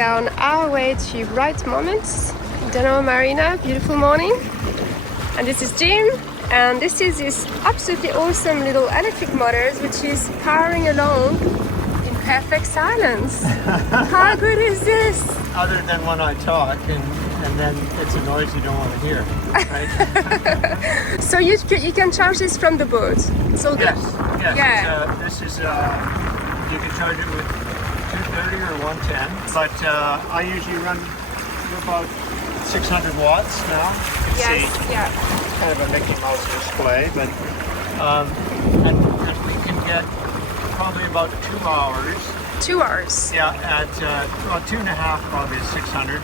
we are on our way to Bright Moments, Denver Marina, beautiful morning. And this is Jim, and this is this absolutely awesome little electric motors which is powering along in perfect silence. How good is this? Other than when I talk and then it's a noise you don't want to hear, right? So you can charge this from the boat. So yes. Yeah. This is you can charge it with 230 or 110, but I usually run about 600 watts now. You can see kind of a Mickey Mouse display, but and we can get probably about 2 hours. 2 hours. Yeah, at well, 2.5 probably is 600.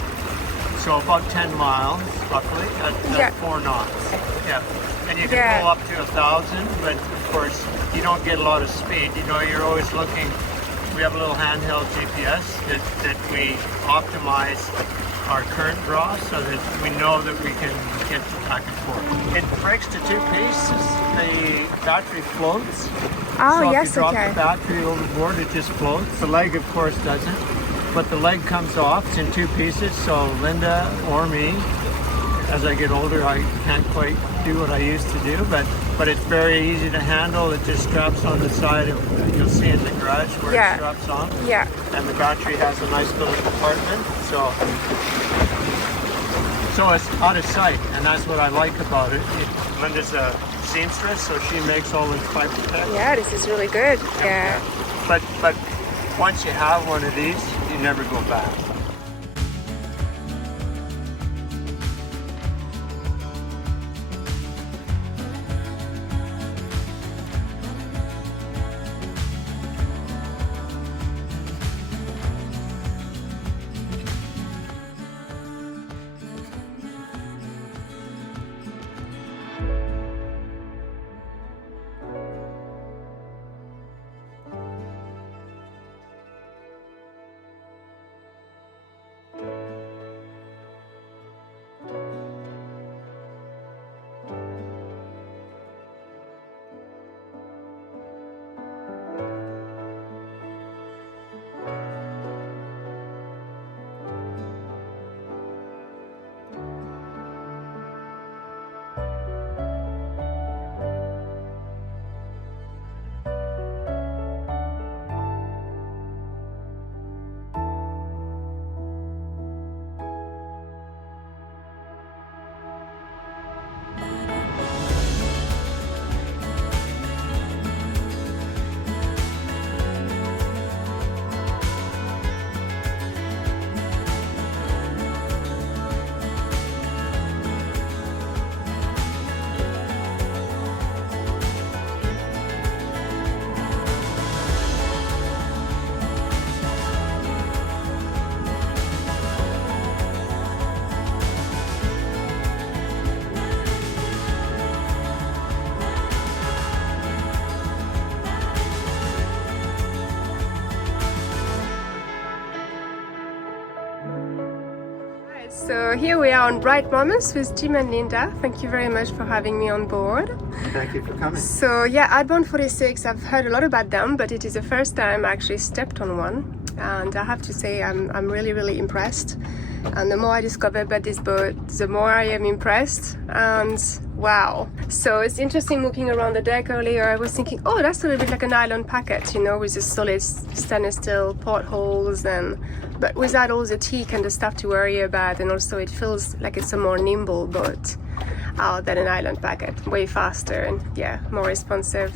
So about 10 miles roughly at 4 knots. Yeah, and you can pull up to 1,000, but of course you don't get a lot of speed. You know, you're always looking. We have a little handheld GPS that we optimize our current draw so that we know that we can get back and forth. It breaks to 2 pieces. The battery floats. Oh, so yes, if you drop okay. the battery overboard, it just floats. The leg, of course, doesn't. But the leg comes off. It's in 2 pieces. So Linda or me, as I get older, I can't quite do what I used to do. But it's very easy to handle. It just straps on the side of, you'll see in the garage where it straps on. Yeah. And the battery has a nice little compartment. So it's out of sight, and that's what I like about it. Linda's a seamstress, so she makes all the pipe protect. Yeah, this is really good. Yeah. But once you have one of these, you never go back. So here we are on Bright Moments with Jim and Linda. Thank you very much for having me on board. Thank you for coming. So yeah, Outbound 46, I've heard a lot about them, but it is the first time I actually stepped on one. And I have to say I'm really impressed. And the more I discover about this boat, the more I am impressed. And wow. So it's interesting looking around the deck earlier. I was thinking, oh, that's a little bit like an island packet, you know, with the solid stainless steel portholes but without all the teak and the stuff to worry about. And also it feels like it's a more nimble boat than an island packet, way faster and more responsive.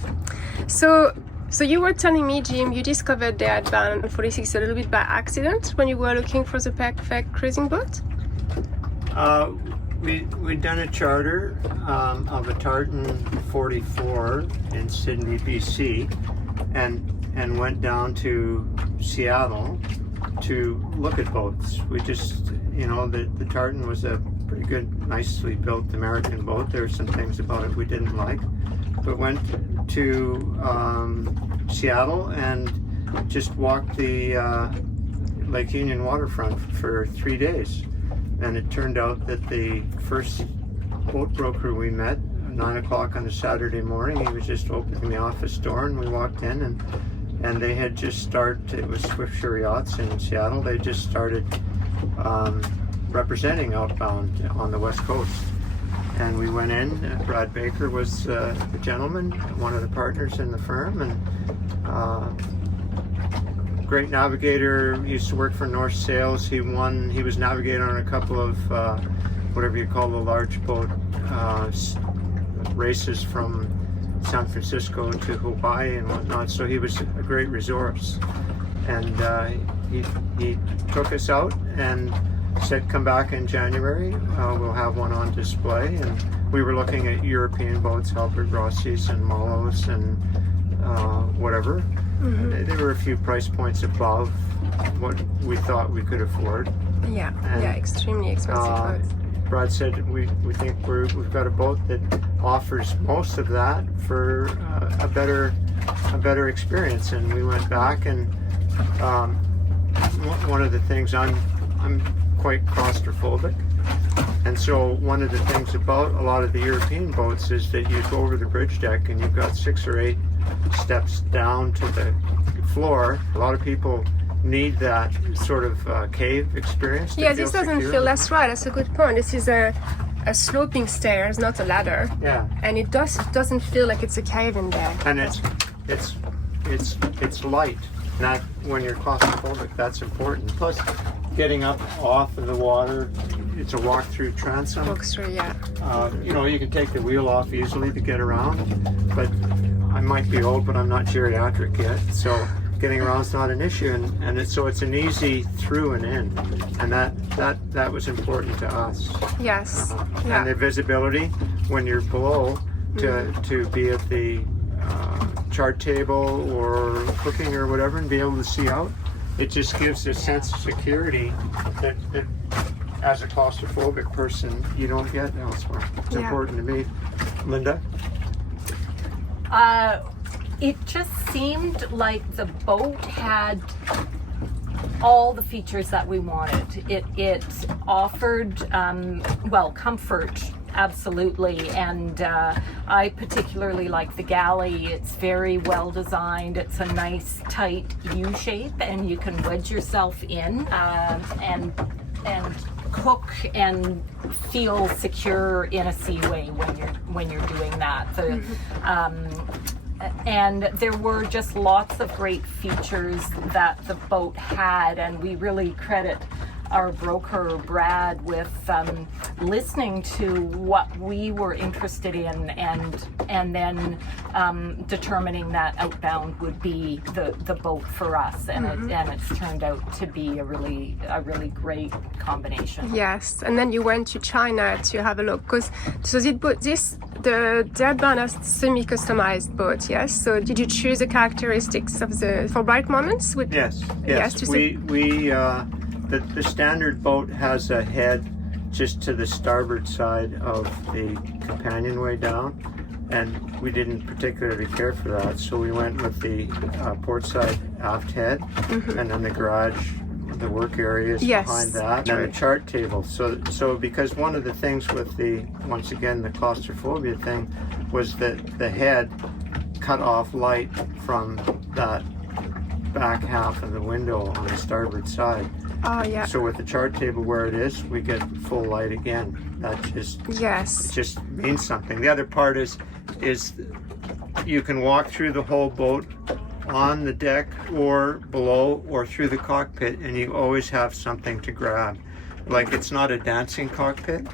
So you were telling me, Jim, you discovered the Outbound 46 a little bit by accident when you were looking for the perfect cruising boat? We'd done a charter of a Tartan 44 in Sydney, BC, and went down to Seattle to look at boats. We just, you know, the Tartan was a pretty good, nicely built American boat. There were some things about it we didn't like, but went to Seattle and just walked the Lake Union waterfront for 3 days. And it turned out that the first boat broker we met, 9 o'clock on a Saturday morning, he was just opening the office door, and we walked in, and and they had just started. It was Swiftsure Yachts in Seattle. They just started representing Outbound on the West Coast. And we went in, Brad Baker was the gentleman, one of the partners in the firm, and great navigator, used to work for North Sails. He was navigating on a couple of whatever you call the large boat races from San Francisco to Hawaii and whatnot, so he was a great resource. And he took us out and said, come back in January, we'll have one on display. And we were looking at European boats, Albert Rossi's and Molos and whatever. Mm-hmm. There were a few price points above what we thought we could afford. Yeah, and, extremely expensive boats. Brad said, we think we've got a boat that offers most of that for a better experience. And we went back, and one of the things, I'm quite claustrophobic, and so one of the things about a lot of the European boats is that you go over the bridge deck and you've got 6 or 8 steps down to the floor. A lot of people need that sort of cave experience. Yeah, this doesn't feel, that's right, that's a good point. This is a sloping stairs, not a ladder. Yeah. And it doesn't feel like it's a cave in there. And it's light. Not when you're claustrophobic, that's important. Plus, getting up off of the water, it's a walk-through transom. Walk-through, yeah. You can take the wheel off easily to get around, but I might be old, but I'm not geriatric yet, so getting around is not an issue, and it's an easy through and in, and that was important to us. Yes. And the visibility when you're below to be at the chart table or cooking or whatever and be able to see out, it just gives a sense of security that as a claustrophobic person you don't get elsewhere. It's important to me. Linda? It just seemed like the boat had all the features that we wanted. It offered, comfort, absolutely, and I particularly like the galley. It's very well designed. It's a nice tight U shape, and you can wedge yourself in and cook and feel secure in a seaway when you're doing that. And there were just lots of great features that the boat had, and we really credit our broker Brad with listening to what we were interested in, and then determining that Outbound would be the boat for us, and it's turned out to be a really great combination. Yes, and then you went to China to have a look, because the Outbound is semi-customized boat. Yes, so did you choose the characteristics of for bright moments? Yes. The standard boat has a head just to the starboard side of the companionway down, and we didn't particularly care for that, so we went with the port side aft head, and then the garage, the work areas behind that, and the chart table. So because one of the things with once again the claustrophobia thing was that the head cut off light from that back half of the window on the starboard side. Oh yeah. So with the chart table where it is, we get full light again. That just means something. The other part is you can walk through the whole boat on the deck or below or through the cockpit, and you always have something to grab. Like, it's not a dancing cockpit,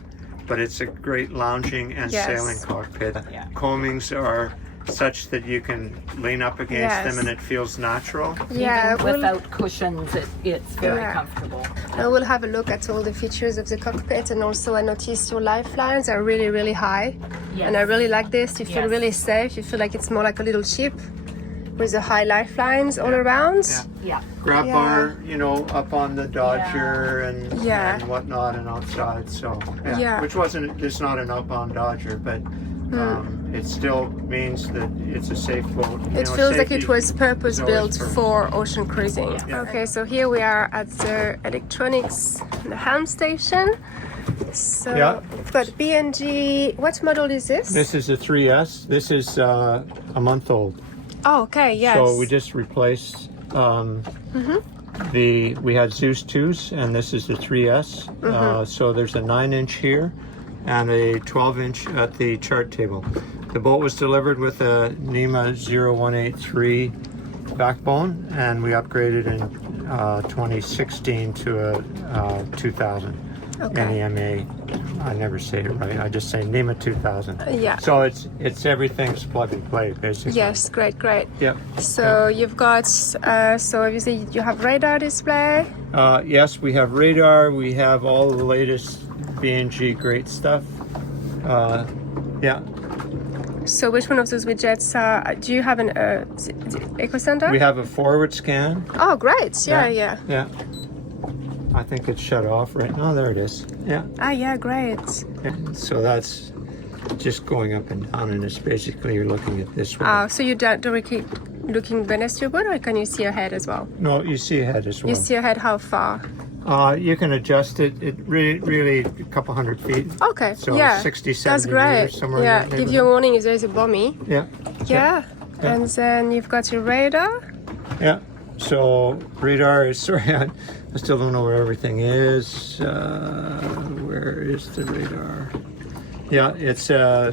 but it's a great lounging and sailing cockpit. Yeah. Combings are such that you can lean up against them and it feels natural. Yeah, even without cushions, it's very comfortable. I will have a look at all the features of the cockpit, and also I noticed your lifelines are really, really high. Yes. And I really like this. You feel really safe. You feel like it's more like a little ship with the high lifelines all around. Yeah. Grab bar, up on the Dodger and whatnot and outside. So it's not an Outbound Dodger, but it still means that it's a safe boat. It feels like it was purpose-built for ocean cruising. Yeah. Okay, so here we are at the electronics, the helm station. So we've got B&G. What model is this? This is a 3S. This is a month old. Oh, okay, yes. So we just replaced we had Zeus 2s, and this is the 3S. So there's a 9-inch here and a 12-inch at the chart table. The boat was delivered with a NEMA 0183 backbone, and we upgraded in 2016 to a 2000. NEMA. I never say it right. I just say NEMA 2000. Yeah. So it's everything's plug and play basically. Yes, great. Yep. So you've got so obviously you have radar display. Yes, we have radar. We have all the latest B&G great stuff. Yeah. So which one of those widgets do you have an Eco Center? We have a forward scan. Oh, great. Yeah. Yeah. I think it's shut off right now. There it is. Yeah. Ah, yeah, great. And so that's just going up and down, and it's basically you're looking at this one. Oh, so you're directly looking beneath your boat, or can you see ahead as well? No, you see ahead as well. You see ahead how far? You can adjust it. It really a couple hundred feet. Okay. So yeah. 60, 70 That's great. meters, somewhere Yeah. in that Give you a warning if there's a bommy. Yeah. Yeah. And then you've got your radar. Yeah. So radar is I still don't know where everything is. Where is the radar? Yeah, it's the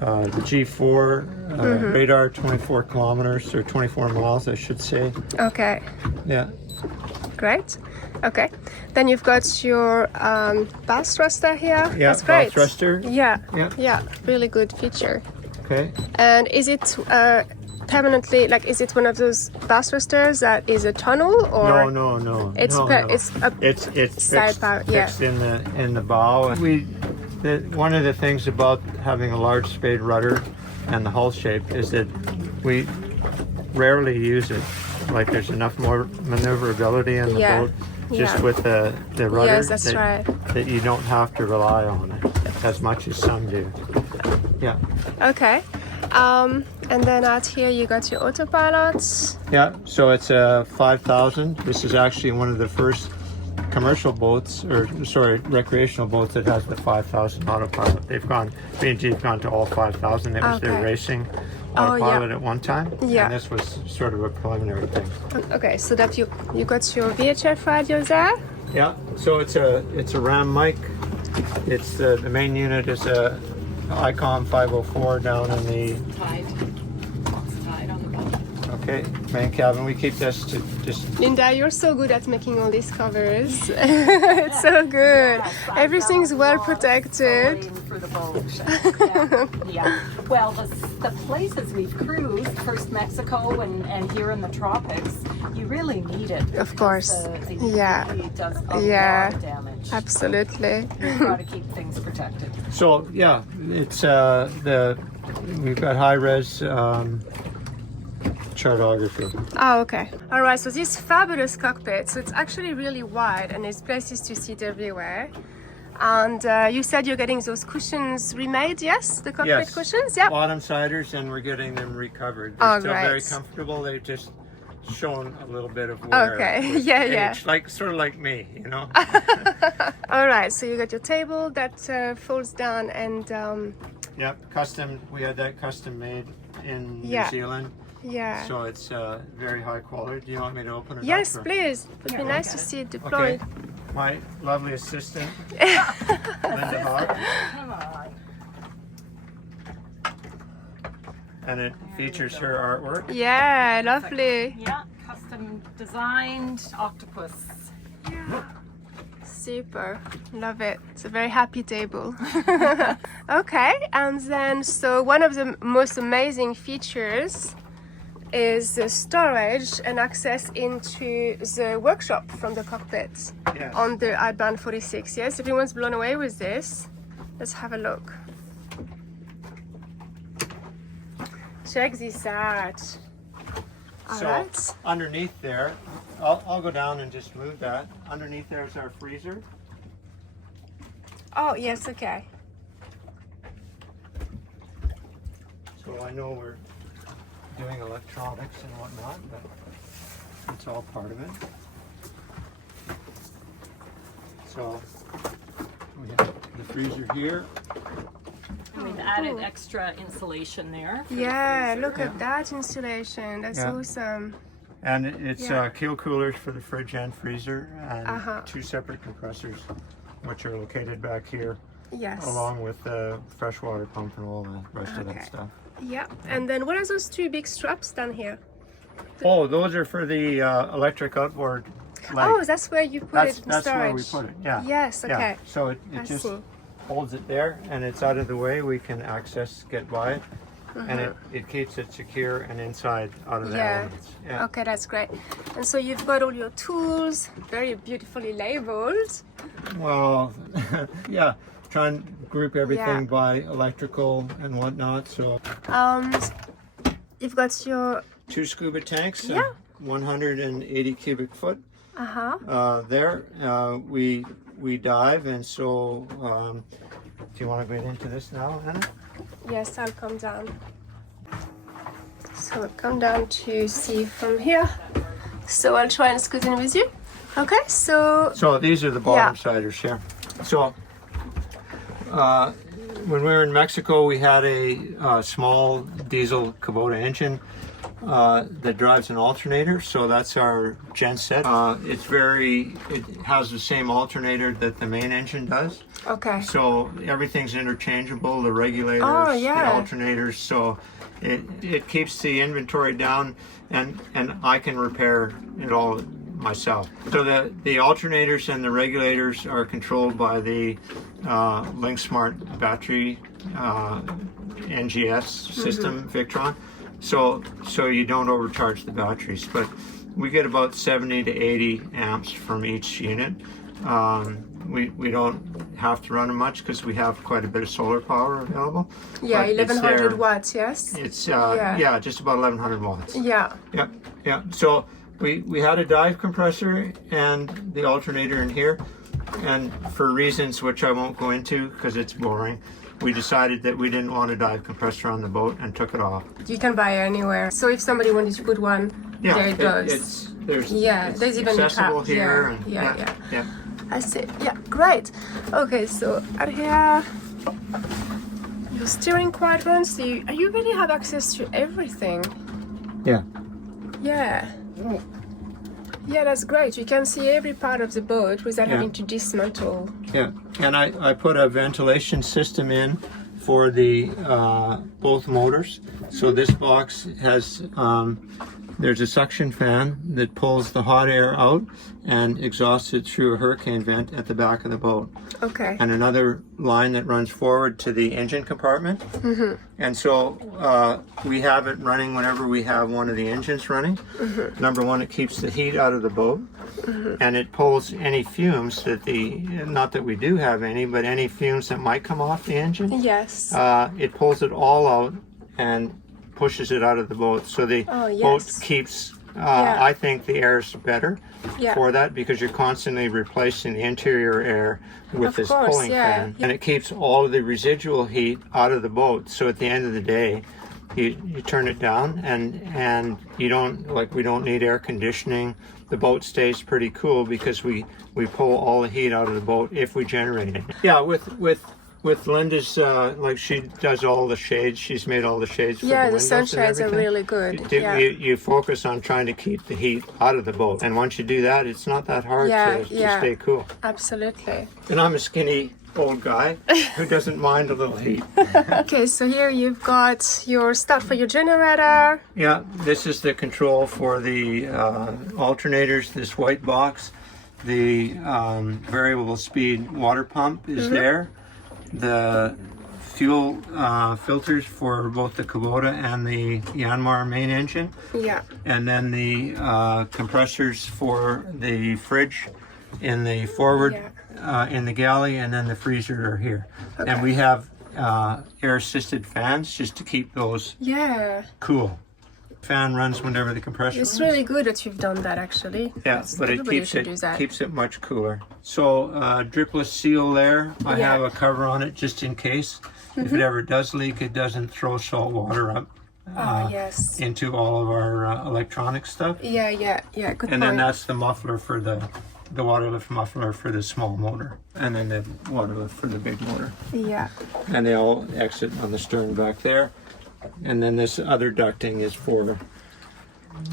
G4 radar, 24 kilometers or 24 miles, I should say. Okay. Yeah. Great. Okay. Then you've got your bow thruster here. Yeah. That's great. Bow thruster. Yeah. Yeah. Yeah. Really good feature. Okay. And is it permanently, like, is it one of those bow thrusters that is a tunnel, or No. it's no. it's It's side fixed, power, yeah. fixed in the bow. One of the things about having a large spade rudder and the hull shape is that we rarely use it. Like, there's enough more maneuverability in the boat just with the rudder. Yes, that's right. That you don't have to rely on it as much as some do. Yeah. Okay. And then out here you got your autopilot. Yeah, so it's a 5000. This is actually one of the first commercial boats, recreational boats that has the 5000 autopilot. B&G have gone to all 5000. It was their racing autopilot at one time. Yeah. And this was sort of a preliminary thing. Okay, so that you got your VHF radio there. Yeah, so it's a RAM mic. It's the main unit is a Icom 504 down in the Tied on the boat. okay main cabin. We keep this to just. Linda, you're so good at making all these covers. It's so good. Yes, Everything's well protected. For the boat. Yeah. Well, the places we've cruised, first Mexico and here in the tropics, you really need it. Of course. The Yeah. It does a Yeah. lot of damage. Absolutely. You've got to keep things protected. So yeah, it's we've got high res chartography. Oh, okay. All right, so this fabulous cockpit. So it's actually really wide and there's places to sit everywhere. And you said you're getting those cushions remade, yes? The cockpit cushions? Yeah. Bottom siders, and we're getting them recovered. Oh, They're still great. very comfortable. They've just shown a little bit of wear. Okay. with Yeah. age, sort of like me, you know. All right, so you got your table that folds down and Yep, custom. We had that custom made in Yeah. New Zealand, yeah. so it's very high quality. Do you want me to open it Yes, up? or- please. It would be nice to see it deployed. Okay. My lovely assistant, Linda Hawk, Come on. and it features her artwork. Yeah, lovely. Yeah, custom designed octopus. Super. Love it. It's a very happy table. Okay, and then so one of the most amazing features is the storage and access into the workshop from the cockpit Yes. on the Outbound 46. Yes, everyone's blown away with this. Let's have a look. Check this out. So Alright. underneath there, I'll go down and just move that. Underneath there is our freezer. Oh, yes, okay. So I know we're doing electronics and whatnot, but it's all part of it. So we have the freezer here. We added extra insulation there. Yeah, look at that insulation. That's awesome. And it's keel coolers for the fridge and freezer, and 2 separate compressors, which are located back here. Yes. Along with the freshwater pump and all the rest of that stuff. Yeah. And then what are those 2 big straps down here? Oh, those are for the electric outboard light. Oh, that's where you put it in That's storage. where we put it, yeah. Yes, okay. Yeah. So it just holds it there, and it's out of the way. We can get by it. And it keeps it secure and inside out of the elements. Yeah. Okay, that's great. And so you've got all your tools, very beautifully labeled. Well, yeah. Try and group everything by electrical and whatnot. So you've got your 2 scuba tanks, 180 cubic foot. There we dive, and so do you want to get into this now, Anna? Yes, I'll come down. So I'll come down to see from here. So I'll try and scoot in with you. Okay, so these are the bottom siders here. So when we were in Mexico, we had a small diesel Kubota engine that drives an alternator. So that's our genset. It has the same alternator that the main engine does. Okay. So everything's interchangeable, the regulators, the alternators. So it keeps the inventory down, and I can repair it all myself. So the alternators and the regulators are controlled by the Link Smart battery NGS system, Victron. So you don't overcharge the batteries, but we get about 70 to 80 amps from each unit. We don't have to run them much because we have quite a bit of solar power available. Yeah, 1100 watts, yes? It's just about 1100 watts. Yeah. Yeah. So we had a dive compressor and the alternator in here, and for reasons which I won't go into because it's boring, we decided that we didn't want a dive compressor on the boat and took it off. You can buy it anywhere. So if somebody wanted to put one, there it goes. There's even a accessible cap. here. Yeah. I see. Yeah, great. Okay, so out here, your steering quadrant. So you really have access to everything. Yeah. Yeah, that's great. You can see every part of the boat without having to dismantle. Yeah, and I put a ventilation system in for the both motors. So this box has there's a suction fan that pulls the hot air out and exhausts it through a hurricane vent at the back of the boat. Okay. And another line that runs forward to the engine compartment. And so we have it running whenever we have one of the engines running. Number one, it keeps the heat out of the boat, and it pulls any fumes that not that we do have any, but any fumes that might come off the engine. Yes. It pulls it all out and pushes it out of the boat. So the boat keeps, I think the air is better for that because you're constantly replacing the interior air with this pulling fan. And it keeps all of the residual heat out of the boat. So at the end of the day, you turn it down and we don't need air conditioning. The boat stays pretty cool because we pull all the heat out of the boat if we generate it. Yeah, with Linda's, she does all the shades. She's made all the shades for the windows. The sunshades are really good. You focus on trying to keep the heat out of the boat. And once you do that, it's not that hard to stay cool. Absolutely. And I'm a skinny old guy who doesn't mind a little heat. Okay, so here you've got your start for your generator. Yeah, this is the control for the alternators, this white box. The variable speed water pump is there. The fuel filters for both the Kubota and the Yanmar main engine. Yeah. And then the compressors for the fridge in the forward, in the galley, and then the freezer are here. Okay. And we have air-assisted fans just to keep those cool. Fan runs whenever the compressor runs. It's really good that you've done that, actually. Yeah, but it keeps it much cooler. So dripless seal there. I have a cover on it just in case. If it ever does leak, it doesn't throw salt water up into all of our electronic stuff. Yeah, good And then that's the muffler for the the water lift muffler for the small motor, and then the water lift for the big motor. Yeah. And they all exit on the stern back there. And then this other ducting is for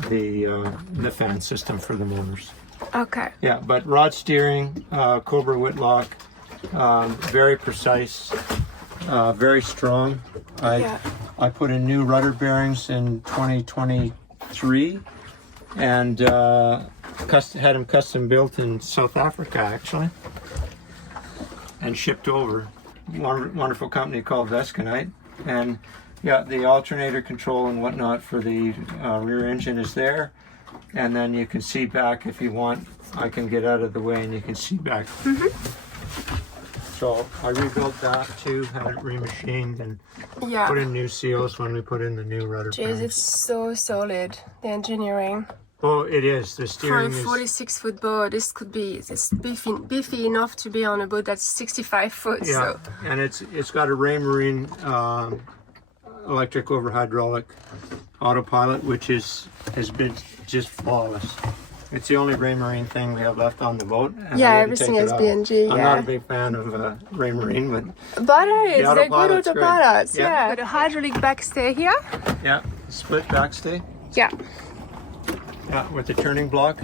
the fan system for the motors. Okay. Yeah, but rod steering, Cobra Whitlock, very precise, very strong. I put in new rudder bearings in 2023, and had them custom built in South Africa actually, and shipped over. Wonderful company called Vesconite, and yeah, the alternator control and whatnot for the rear engine is there, and then you can see back if you want. I can get out of the way and you can see back. So I rebuilt that too, had it remachined, and put in new seals when we put in the new rudder Jeez, bearings. it's so solid, the engineering. Oh, it is. The For a steering is 46-foot boat, this could be it's beefy enough to be on a boat that's 65 foot. yeah, So. and it's got a Raymarine electric over hydraulic autopilot, which has been just flawless. It's the only Raymarine thing we have left on the boat. And Yeah, I wouldn't everything take is it out. B&G, I'm yeah. not a big fan of Raymarine, but Butters, The they're good autopilot's great. autopilots. Yeah. Yeah. Got a hydraulic backstay here. yeah, split backstay. Yeah. Yeah, with the turning block.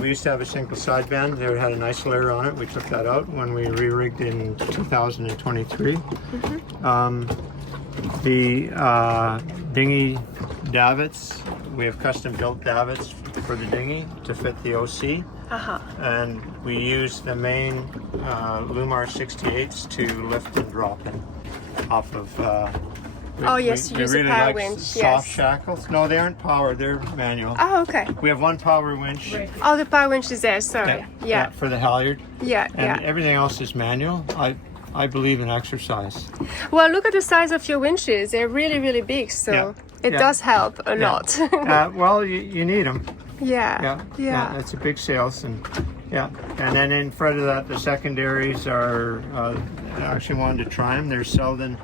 We used to have a single sideband. They had a nice layer on it. We took that out when we re-rigged in 2023. The dinghy davits, we have custom built davits for the dinghy to fit the OC. And we use the main Lumar 68s to lift and drop it off of. Yes, you use a power winch, Soft yes. shackles. No, they aren't powered. They're manual. Oh, okay. We have one power winch. Oh, the power winch is there. Sorry. Yeah. For the halyard. Yeah. And everything else is manual. I believe in exercise. Well, look at the size of your winches. They're really, really big. So it does help a lot. Well, you need them. Yeah. That's a big sales, and then in front of that, the secondaries are. I actually wanted to try them. They're Selden.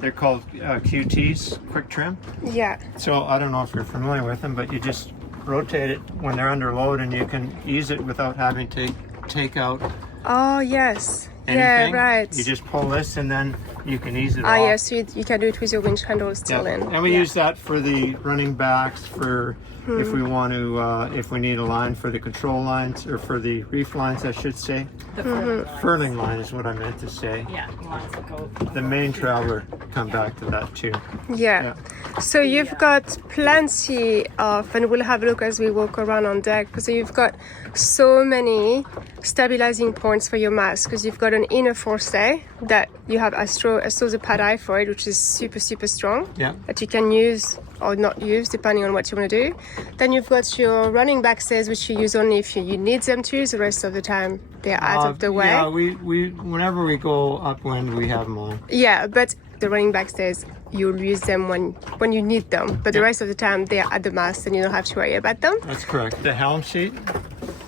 They're called QTs, quick trim. Yeah. So I don't know if you're familiar with them, but you just rotate it when they're under load, and you can ease it without having to take out Oh, yes. anything. Yeah, right. You just pull this, and then you can ease it off. Yes, so you can do it with your winch handle still in. And we use that for the running backs, for if we want to, if we need a line for the control lines, or for the reef lines, I should say. The Furling line is what I meant to say. yeah, lines that go. The main traveler, come back to that too. Yeah. So you've got plenty of, and we'll have a look as we walk around on deck, because you've got so many stabilizing points for your mast, because you've got an inner forestay that you have Astro the pad eye for it, which is super, super strong. Yeah. That you can use or not use depending on what you want to do. Then you've got your running backstays, which you use only if you need them to. The rest of the time they're out of the way. Yeah, we whenever we go upwind, we have them on. Yeah, but the running backstays, you'll use them when you need them. But the rest of the time they're at the mast and you don't have to worry about them. That's correct. The helm sheet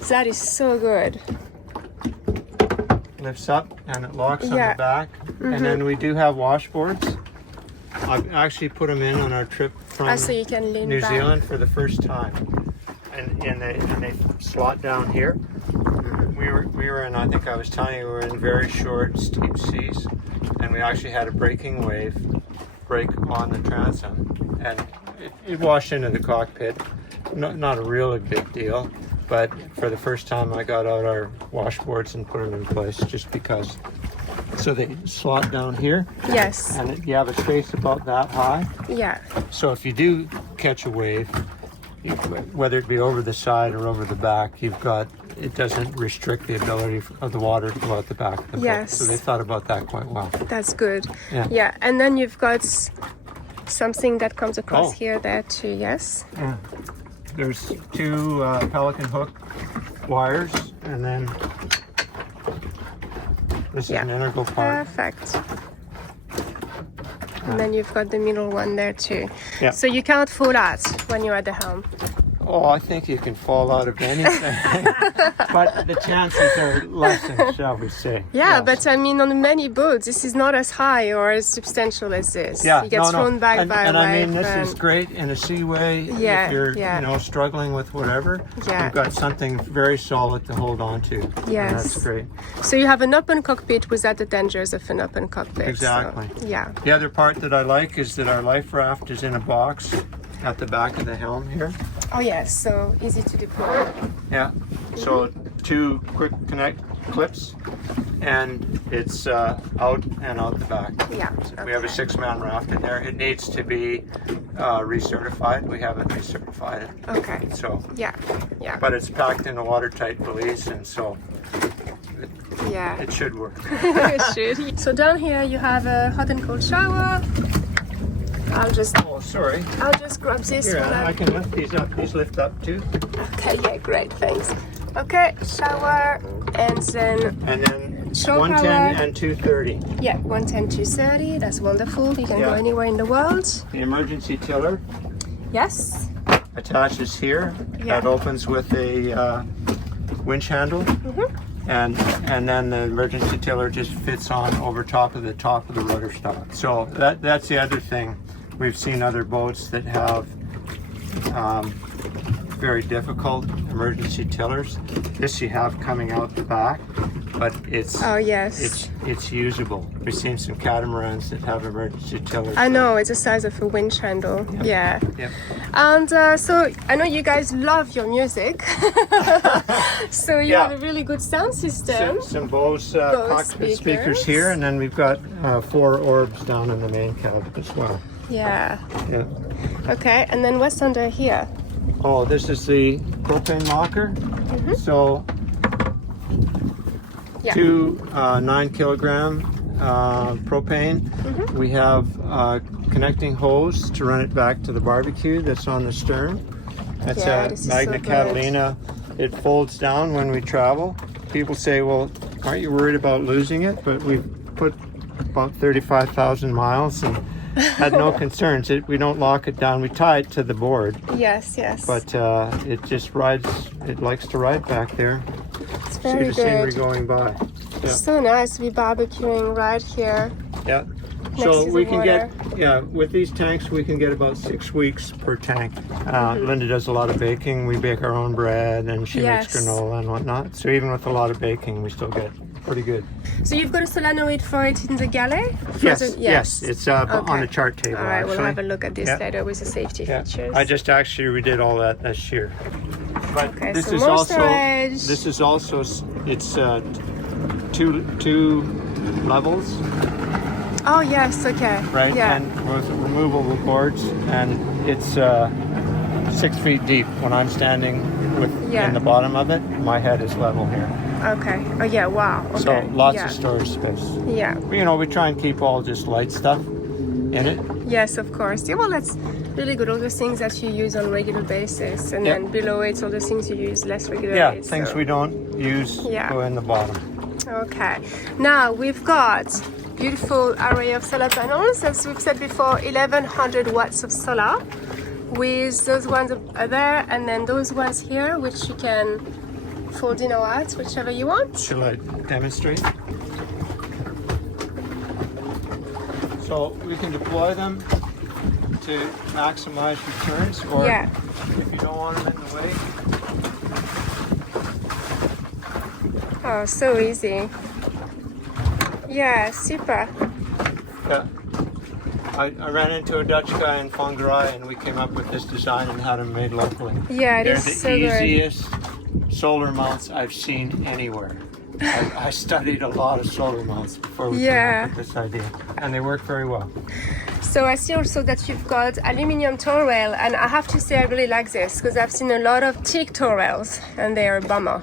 That is so good. lifts up and it locks on the back. And then we do have washboards. I've actually put them in on our trip from So you can lean New back. Zealand for the first time, and they slot down here. We were in, I think I was telling you, we were in very short, steep seas, and we actually had a breaking wave break on the transom, and it washed into the cockpit. Not a really big deal, but for the first time I got out our washboards and put them in place just because. So they slot down here. Yes. And you have a space about that high. Yeah. So if you do catch a wave, whether it be over the side or over the back, it doesn't restrict the ability of the water to go out the back of the boat. Yes. So they thought about that quite well. That's good. Yeah. And then you've got something that comes across here there too, yes? Yeah. There's two Pelican hook wires, and then this is an integral part. Perfect. And then you've got the middle one there too. Yeah. So you can't fall out when you're at the helm. Oh, I think you can fall out of anything. But the chances are lessened, shall we say. Yeah, Yes. but I mean, on many boats, this is not as high or as substantial as this. Yeah, You get thrown back by a and I mean, wave. this is great in a seaway. Yeah, if you're, yeah. you know, struggling with whatever. Yeah. You've got something very solid to hold on to. And Yes. that's great. So you have an open cockpit without the dangers of an open cockpit. Exactly. So, yeah. The other part that I like is that our life raft is in a box at the back of the helm here. Oh yes, so easy to deploy. Yeah. So 2 quick connect clips, and it's out and out the back. Yeah. So we have a 6-man raft in there. It needs to be recertified. We haven't recertified it. Okay. So, Yeah. Yeah. but it's packed in a watertight valise, and so Yeah. it should work. It should. So down here you have a hot and cold shower. I'll just Sorry. grab this Here, one. I can lift these up. These lift up too. Okay, yeah, great, thanks. Okay, shower, and then show 110 power. and 230. Yeah, 110, 230, that's wonderful. You can go Yeah. anywhere in the world. The emergency tiller Yes. attaches here. Yeah. That opens with a winch handle. And then the emergency tiller just fits on over top of the rudder stock. So that's the other thing. We've seen other boats that have very difficult emergency tillers. This you have coming out the back, but it's Oh, yes. it's usable. We've seen some catamarans that have emergency tillers. I know, it's the size of a winch handle. Yeah. Yep. And so I know you guys love your music. So you Yeah. have a really good sound system. Some Bose Cockpit speakers here, and then we've got 4 orbs down in the main cab as well. Yeah. Yeah. Okay, and then what's under here? Oh, this is the propane locker. So Yeah. 2 9-kilogram propane. We have connecting hose to run it back to the barbecue that's on the stern. That's Yeah, a this is so Magna good. Catalina. It folds down when we travel. People say, well, aren't you worried about losing it? But we've put about 35,000 miles and had no concerns. We don't lock it down. We tie it to the board. Yes, yes. But it just rides, it likes to ride back there. it's See very the scenery good. going by. Yeah. So nice to be barbecuing right here. Yeah. Next So to we the can water. get, with these tanks, we can get about 6 weeks per tank. Linda does a lot of baking. We bake our own bread, and she makes Yes. granola and whatnot. So even with a lot of baking, we still get pretty good. So you've got a solenoid for it in the galley? Yes, Frozen- yes. It's on Okay. the chart table, All right, actually. we'll have a look at this Yeah. later with the safety Yeah. features. I just actually redid all that this year. But Okay, this so is more also storage. this is also it's two levels, Oh yes, okay. right? Yeah. And with removable boards, and it's 6 feet deep. When I'm standing Yeah. in the bottom of it, my head is level here. Okay. Oh yeah. Wow. Okay. So lots yeah. of storage space. Yeah. You know, we try and keep all just light stuff in it. Yes, of course. Yeah. Well, that's really good. All the things that you use on a regular basis, and Yeah. then below it, all the things you use less regularly. Yeah, things so- we don't use Yeah. go in the bottom. Okay. Now we've got beautiful array of solar panels. As we've said before, 1100 watts of solar. With those ones are there, and then those ones here, which you can fold in or out, whichever you want. Shall I demonstrate? So we can deploy them to maximize returns, or Yeah. if you don't want them in the way, Oh, so easy. Yeah, super. yeah. I ran into a Dutch guy in Fongarai, and we came up with this design and had them made locally. Yeah, it They're is the so good. easiest solar mounts I've seen anywhere. I studied a lot of solar mounts before we came Yeah. up with this idea, and they work very well. So I see also that you've got aluminium tow rail, and I have to say I really like this because I've seen a lot of teak tow rails, and they are a bummer.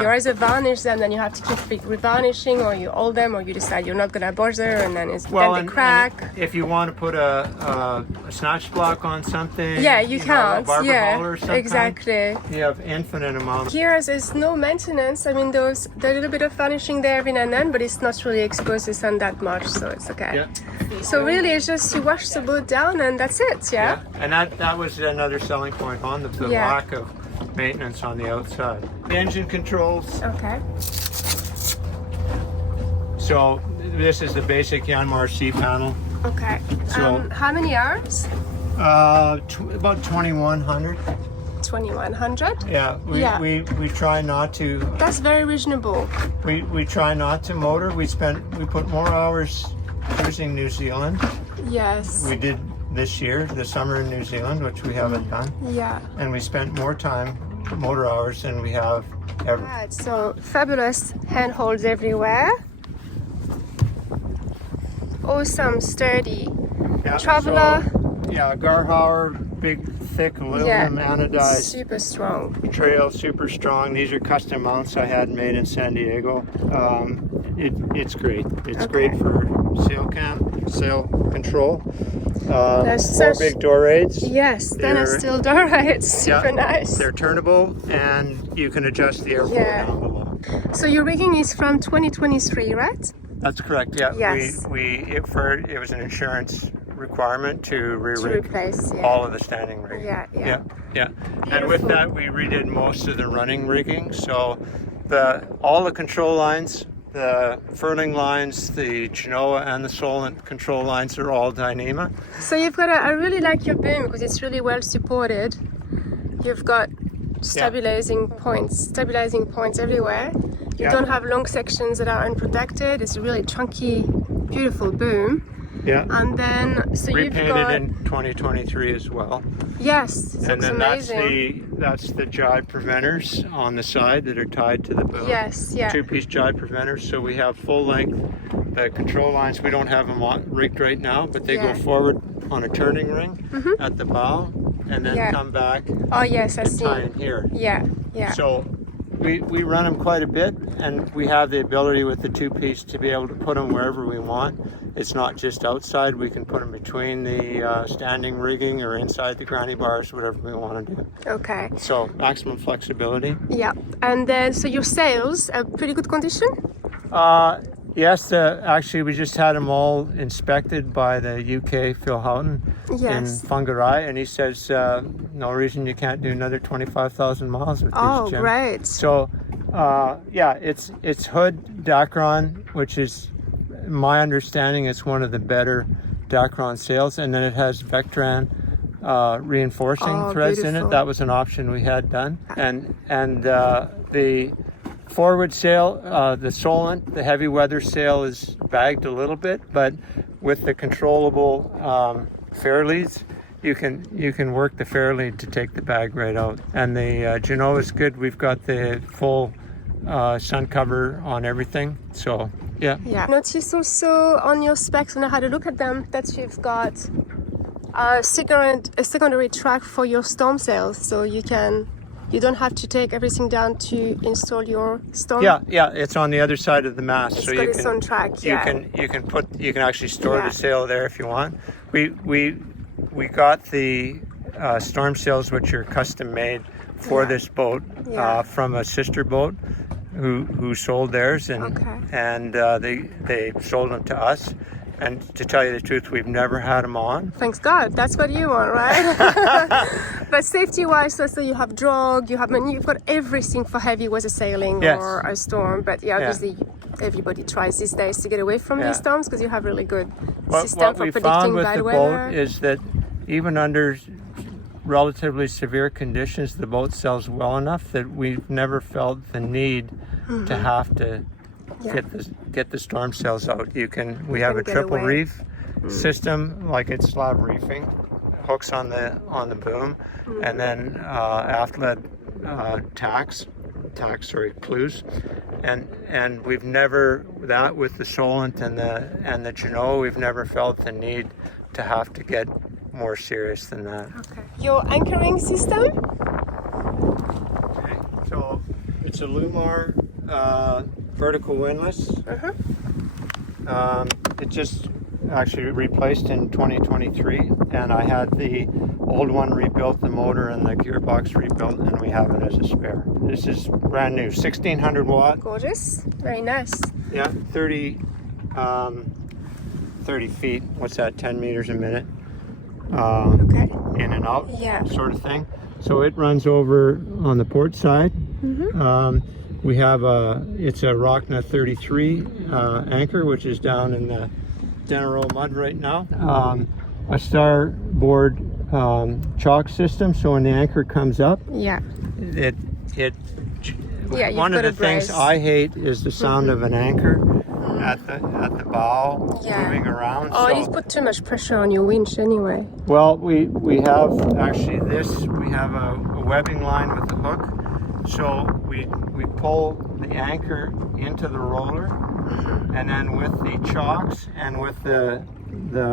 You either varnish them, then you have to keep revarnishing, or you oil them, or you decide you're not gonna bother, and then then they crack. And if you want to put a snatch block on something, Yeah, you can't. a barber Yeah, haul or something, exactly. you have infinite amounts. Here there's no maintenance. I mean, there's a little bit of varnishing there every now and then, but it's not really exposed to sun that much, so it's okay. Yeah. So really, it's just you wash the boat down, and that's it. Yeah. And that was another selling point on the lack of maintenance on the outside. The engine controls. Okay. So this is the basic Yanmar C panel. Okay. So- How many hours? About 2100. 2100. Yeah, we try not to. That's very reasonable. We try not to motor. We put more hours cruising New Zealand. Yes. We did this year, the summer in New Zealand, which we haven't done. Yeah. And we spent more time motor hours than we have ever. Right. So fabulous handholds everywhere. Awesome, sturdy. Yeah, Traveler. Garhauer, big, thick aluminum anodized super strong. trail, super strong. These are custom mounts I had made in San Diego. It's great. It's great for sail control. Four big door raids. Yes, stainless steel door. It's super nice. They're turnable, and you can adjust the airflow down below. So your rigging is from 2023, right? That's correct. Yeah. Yes. It was an insurance requirement to re-rig replace, all of the standing rigging. Yeah. And with that, we redid most of the running rigging. So all the control lines, the furling lines, the Genoa and the Salon control lines are all Dyneema. So you've got I really like your boom because it's really well supported. You've got stabilizing points everywhere. You don't have long sections that are unprotected. It's a really chunky, beautiful boom. Yeah. And then repainted in 2023 as well. Yes, it looks amazing. That's the jibe preventers on the side that are tied to the boom. Yes, yeah. Two-piece jibe preventers. So we have full length. The control lines, we don't have them rigged right now, but they go forward on a turning ring at the bow, and then come back. Oh yes, I see. Tie in here. Yeah. So we run them quite a bit, and we have the ability with the two-piece to be able to put them wherever we want. It's not just outside. We can put them between the standing rigging or inside the granny bars, whatever we want to do. Okay. So maximum flexibility. Yeah. And then, so your sails are pretty good condition? Yes, actually we just had them all inspected by the UK Phil Houghton in Whangarei, and he says no reason you can't do another 25,000 miles with these, Jim. Oh, great. So, it's Hood Dacron, which is, my understanding, it's one of the better Dacron sails, and then it has Vectran reinforcing threads in it. That was an option we had done, and the forward sail, the Solent, the heavy weather sail is bagged a little bit, but with the controllable fair leads, you can work the fair lead to take the bag right out. And the Genoa is good. We've got the full sun cover on everything. So yeah. Notice also on your specs when I had a look at them that you've got a secondary track for your storm sails, so you don't have to take everything down to install your storm. Yeah, it's on the other side of the mast, it's so got its own track. You can actually store the sail there if you want. We got the storm sails, which are custom made for this boat from a sister boat who sold theirs, and they sold them to us. And to tell you the truth, we've never had them on. Thanks God, that's what you want, right? But safety-wise, so you have drag, you've got everything for heavy weather sailing or a storm. But obviously, everybody tries these days to get away from these storms because you have really good system for predicting bad weather. What we found with the boat is that even under relatively severe conditions, the boat sails well enough that we've never felt the need to have to get the storm sails out. We have a triple reef system, like it's slab reefing, hooks on the boom, and then aft lead clews, and we've never, that with the Solent and the Genoa, we've never felt the need to have to get more serious than that. Okay. Your anchoring system? Okay, so it's a Lumar vertical windlass. It just actually replaced in 2023, and I had the old one rebuilt, the motor and the gearbox rebuilt, and we have it as a spare. This is brand new, 1600 watt. Gorgeous. Very nice. Yeah, 30 feet. What's that? 10 meters a minute. Okay. In and out, Yeah. sort of thing. So it runs over on the port side. We have it's a Rockna 33 anchor, which is down in the General mud right now. A starboard chalk system, so when the anchor comes up, Yeah. it Yeah, you've one of got the a things brace. I hate is the sound of an anchor at the bow Yeah. moving around. Oh, So, it put too much pressure on your winch anyway. well, we have actually we have a webbing line with the hook, so we pull the anchor into the roller, and then with the chocks and with the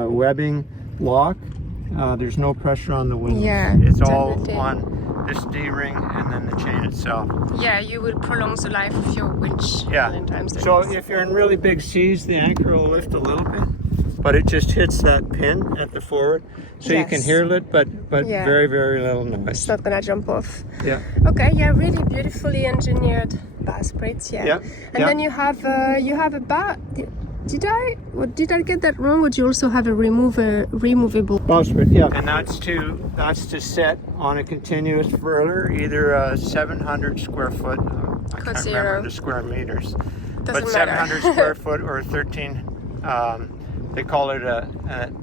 webbing lock, there's no pressure on the wings. Yeah, It's all definitely. on this D-ring and then the chain itself. Yeah, you will prolong the life of your winch. Yeah. 1,000,000 times at So least. if you're in really big seas, the anchor will lift a little bit, but it just hits that pin at the forward, so you can Yes. hear it, but Yeah. very, very little It's noise. not gonna jump off. Yeah. Okay, yeah, really beautifully engineered bowsprit, yeah. Yeah, And yeah. then you have a did I get that wrong? Or do you also have a removable? Bowsprit, yeah. And that's to set on a continuous furler, either a 700 square foot. I can't Zero. remember the square meters, but Doesn't 700 matter. square foot or 13. They call it a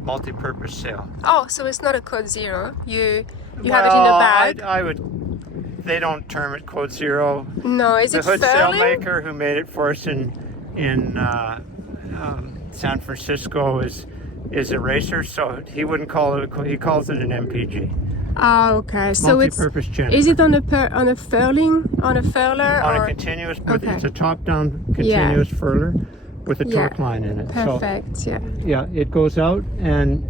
multi-purpose sail. Oh, so it's not a code zero. You have it in a bag. I would. They don't term it code zero. No, is The it hood furling? sailmaker who made it for us in San Francisco is a racer, so he wouldn't call it he calls it an MPG. Ah, okay. So it's Multi-purpose gen. is it on a furler on or a continuous, Okay. it's a top-down continuous furler with a torque line in it. perfect? So Yeah. yeah, it goes out, and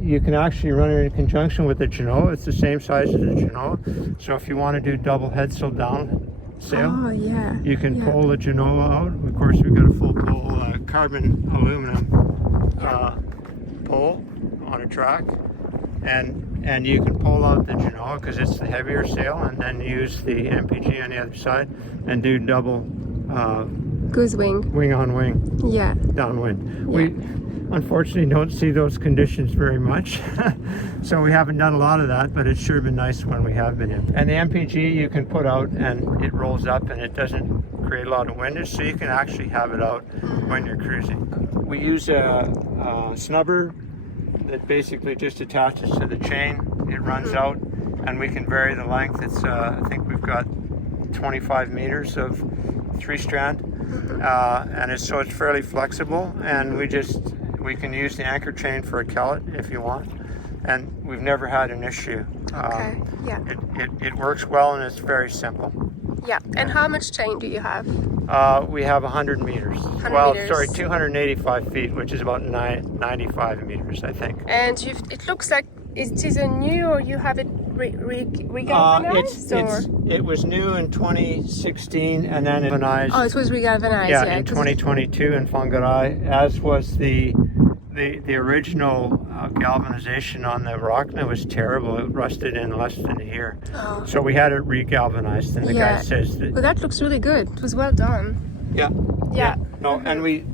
you can actually run it in conjunction with the Genoa. It's the same size as the Genoa. So if you want to do double headsail down sail, Oh yeah. you can yeah. pull the Genoa out. Of course, we've got a full pull carbon aluminum pole on a track, and you can pull out the Genoa because it's the heavier sail, and then use the MPG on the other side and do double Goose wing. wing on wing Yeah. downwind. We unfortunately don't see those conditions very much, so we haven't done a lot of that, but it's sure been nice when we have been in. And the MPG you can put out and it rolls up and it doesn't create a lot of windage, so you can actually have it out when you're cruising. We use a snubber that basically just attaches to the chain. It runs out and we can vary the length. It's I think we've got 25 meters of 3-strand, and so it's fairly flexible, and we can use the anchor chain for a kellet if you want, and we've never had an issue. Okay. Yeah. It works well, and it's very simple. Yeah. And how much chain do you have? We have 100 meters. 100 well, meters. sorry, 285 feet, which is about 95 meters, I think. And it looks like it is a new, or you have it regalvanized, or? It was new in 2016, and then galvanized. Oh, it was regalvanized. Yeah, Yeah, in 'cause it- 2022 in Whangarei, as was the original galvanization on the Rockna was terrible. It rusted in less than a year. Oh. So we had it regalvanized, and the Yeah. guy says that. Well, that looks really good. It was well done. Yeah. Yeah. No, and we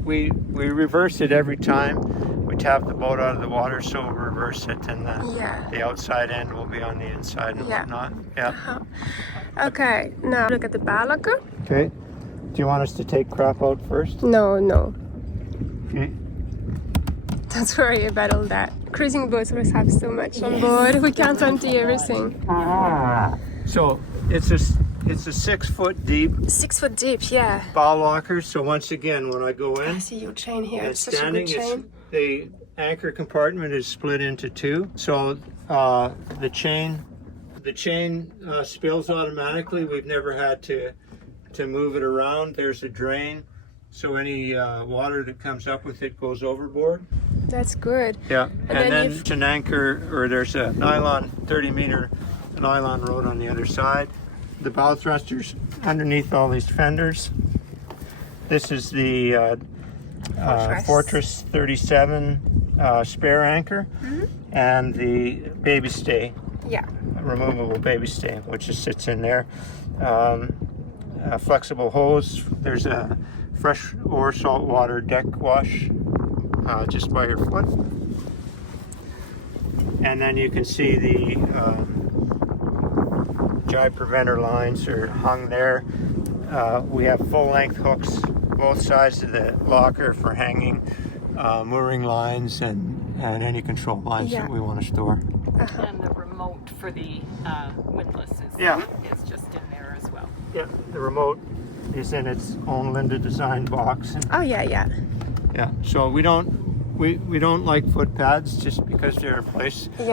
reverse it every time. We tap the boat out of the water, so we'll reverse it, and Yeah. the outside end will be on the inside and Yeah. whatnot. Yeah. Okay. Now look at the bow locker. Okay. Do you want us to take crap out first? No, no. Okay. Don't worry about all that. Cruising boats always have so much on board. We can't empty everything. So it's a 6 foot deep 6 foot deep. Yeah. bow locker. So once again, when I go I in, see your chain here. and It's such a standing, good chain. the anchor compartment is split into two. So the chain spills automatically. We've never had to move it around. There's a drain, so any water that comes up with it goes overboard. That's good. Yeah, And and then then you've- it's an anchor, or there's a nylon 30-meter nylon rod on the other side. the bow thrusters underneath all these fenders. This is the Fortress 37 spare anchor, and the baby stay, removable baby stay, which just sits in there. Flexible hose. There's a fresh or saltwater deck wash just by your foot. And then you can see the jibe preventer lines are hung there. We have full-length hooks both sides of the locker for hanging mooring lines and any control lines that we want to store. And the remote for the windlass is just in there as well. Yeah, the remote is in its own Linda design box. And, yeah, so we don't like foot pads just because they're a place to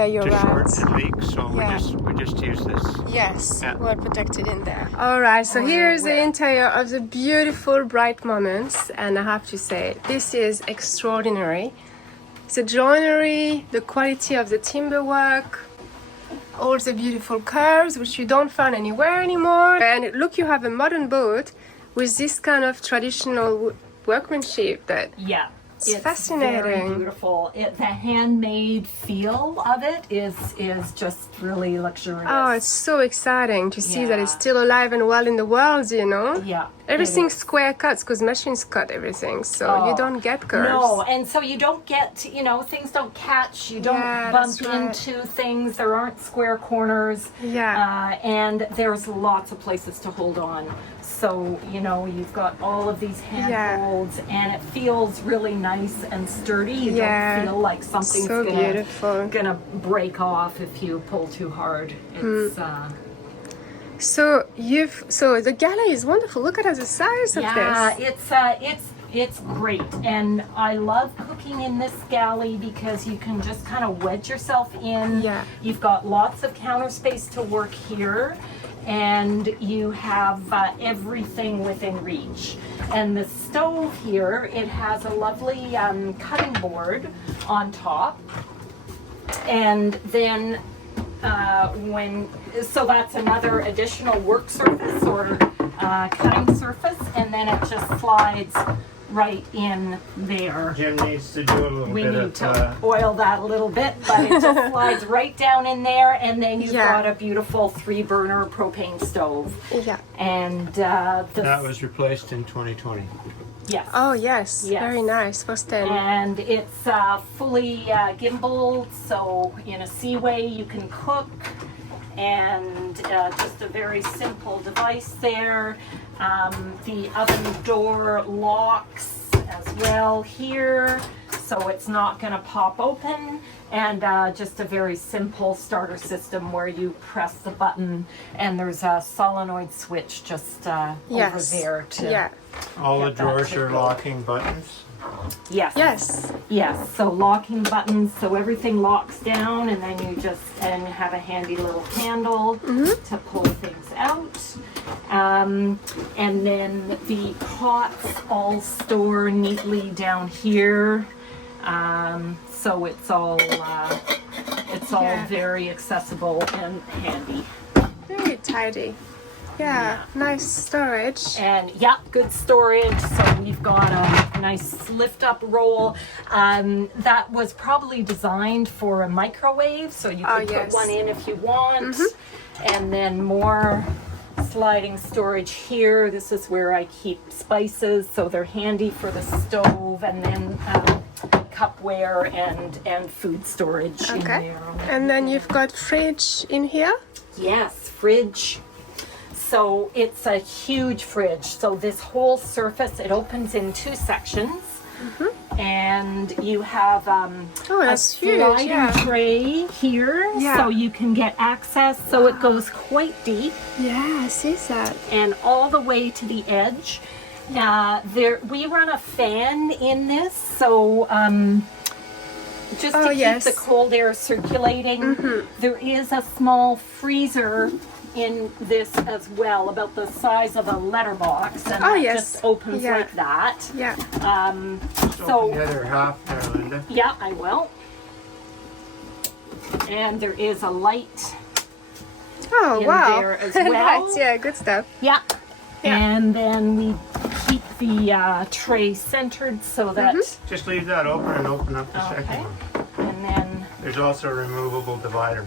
short and leak, so we just use this. Yes, well protected in there. All right, so here's the interior of the beautiful Bright Moments, and I have to say this is extraordinary. The joinery, the quality of the timber work, all the beautiful curves which you don't find anywhere anymore. And look, you have a modern boat with this kind of traditional workmanship that it's fascinating. Very beautiful. The handmade feel of it is just really luxurious. Oh, it's so exciting to see that it's still alive and well in the world, you know? Yeah. Everything's square cuts because machines cut everything, so you don't get curves. No, and so you don't get, things don't catch, you don't bump into things, there aren't square corners. Yeah. And there's lots of places to hold on. So, you've got all of these handholds, and it feels really nice and sturdy. You don't feel like something's gonna break off if you pull too hard. It's So the galley is wonderful. Look at the size of this. Yeah, it's great, and I love cooking in this galley because you can just kind of wedge yourself in. Yeah. You've got lots of counter space to work here, and you have everything within reach. And the stove here, it has a lovely cutting board on top, and then so that's another additional work surface or cutting surface, and then it just slides right in there. Jim needs to do a little We bit need of to oil that a little bit, but it just slides right down in there, and then you've got a beautiful 3-burner propane stove. Yeah. And that was replaced in 2020. Yes. Oh yes, very nice. First time. And it's fully gimbaled, so in a seaway you can cook, and just a very simple device there. The oven door locks as well here, so it's not going to pop open, and just a very simple starter system where you press the button, and there's a solenoid switch just over there to all the drawers are locking buttons. Yes. So locking buttons, so everything locks down, and then you just have a handy little handle to pull things out. And then the pots all store neatly down here. So it's all very accessible and handy. Very tidy. Yeah, nice storage. And good storage. So we've got a nice lift-up roll. That was probably designed for a microwave, so you could put one in if you want. And then more sliding storage here. This is where I keep spices, so they're handy for the stove. And then cupware and food storage in there. And then you've got fridge in here? Yes, fridge. So it's a huge fridge. So this whole surface, it opens in 2 sections. And you have a sliding tray here, so you can get access. So it goes quite deep. Yeah, I see that. And all the way to the edge. We run a fan in this, so just to keep the cold air circulating. There is a small freezer in this as well, about the size of a letterbox, and it just opens like that. So the other half there, Linda. Yeah, I will. And there is a light Oh, in wow. there as well. Right, yeah, good stuff. Yeah. Yeah. And then we keep the tray centered so that. Just leave that open and open up the Okay. second one. And then. There's also a removable divider.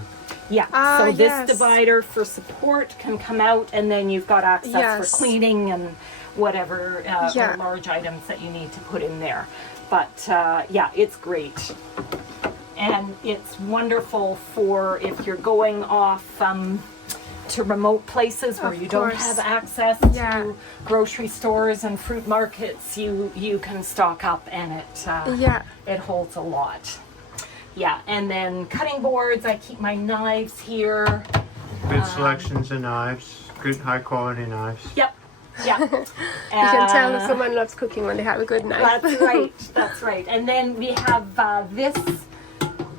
Yeah, Ah, so this yes. divider for support can come out, and then you've got access Yes. for cleaning and whatever Yeah. large items that you need to put in there. But yeah, it's great. And it's wonderful for if you're going off to remote places where Of you don't course. have access Yeah. to grocery stores and fruit markets. You can stock up, and it holds a lot. Yeah, and then cutting boards. I keep my knives here. Good selections of knives. Good high quality knives. Yep. Yeah. You can tell if someone loves cooking when they have a good knife. That's right. That's right. And then we have this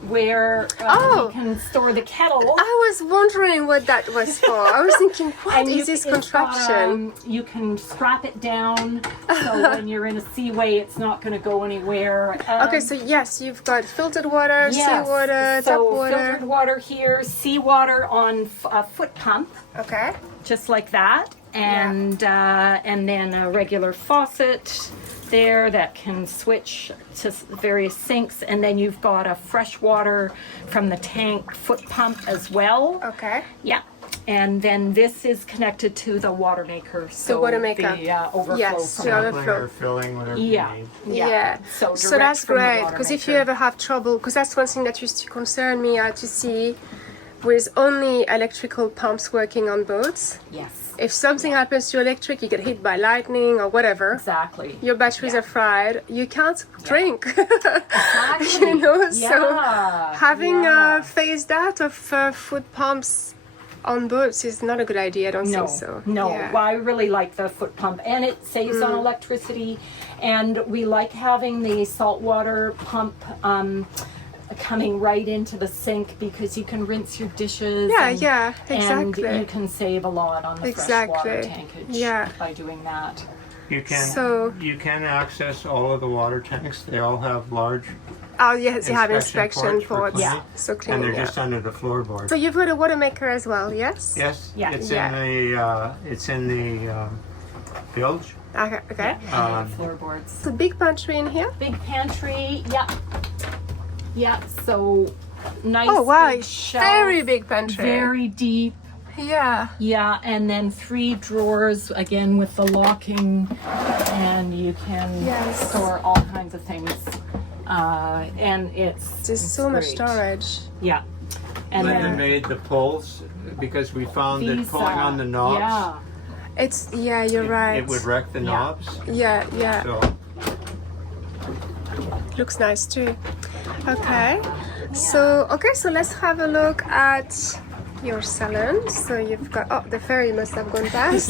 where Oh. we can store the kettle. I was wondering what that was for. I was thinking, what And is this it's contraption? you can strap it down so when you're in a seaway, it's not going to go anywhere. Okay, so yes, you've got filtered water, yes, seawater, so tap water. filtered water here, seawater on a foot pump, Okay. just like that, and then a regular faucet there that can switch to various sinks, and then you've got a fresh water from the tank foot pump as well. Okay. Yeah. And then this is connected to the water maker. So water maker. the overflow Yes, from the the overflow. Sampling or filling, whatever yeah, you need. yeah. So, So direct that's from the great water because if you maker. ever have trouble, because that's one thing that used to concern me to see with only electrical pumps working on boats. Yes, If something happens to your electric, you get hit by lightning or whatever. exactly. Your batteries Yeah. are fried. You can't drink. Exactly. You know, so Yeah, having yeah. phased out of foot pumps on boats is not a good idea. I don't No, think so. no. Yeah. Well, I really like the foot pump, and it saves on electricity. And we like having the saltwater pump coming right into the sink because you can rinse your dishes. Yeah, and, yeah, exactly. And you can save a lot on the Exactly. freshwater tankage Yeah. by doing that. You can So- you can access all of the water tanks. They all have large, Oh yes, you have Inspection inspection ports for ports. cleaning. So and clean. they're Yeah. just under the floorboard. So you've got a water maker as well, yes? Yes, Yeah. it's Yeah. in the bilge. Okay. Okay. Yeah, and the floorboards. So big pantry in here. Big pantry. Yeah. Yeah. So nice. Oh wow, big it's shelf, very big pantry. Very deep. Yeah. Yeah, and then 3 drawers again with the locking, and you can Yes. store all kinds of things. And it's There's so much great. storage. Yeah, and Linda then made the pulls because we found that these, pulling on the knobs, Yeah, It's you're right. it would wreck the Yeah. knobs. Yeah, yeah. So Looks nice too. Okay. So let's have a look at your salon. So you've got the ferry must have gone past.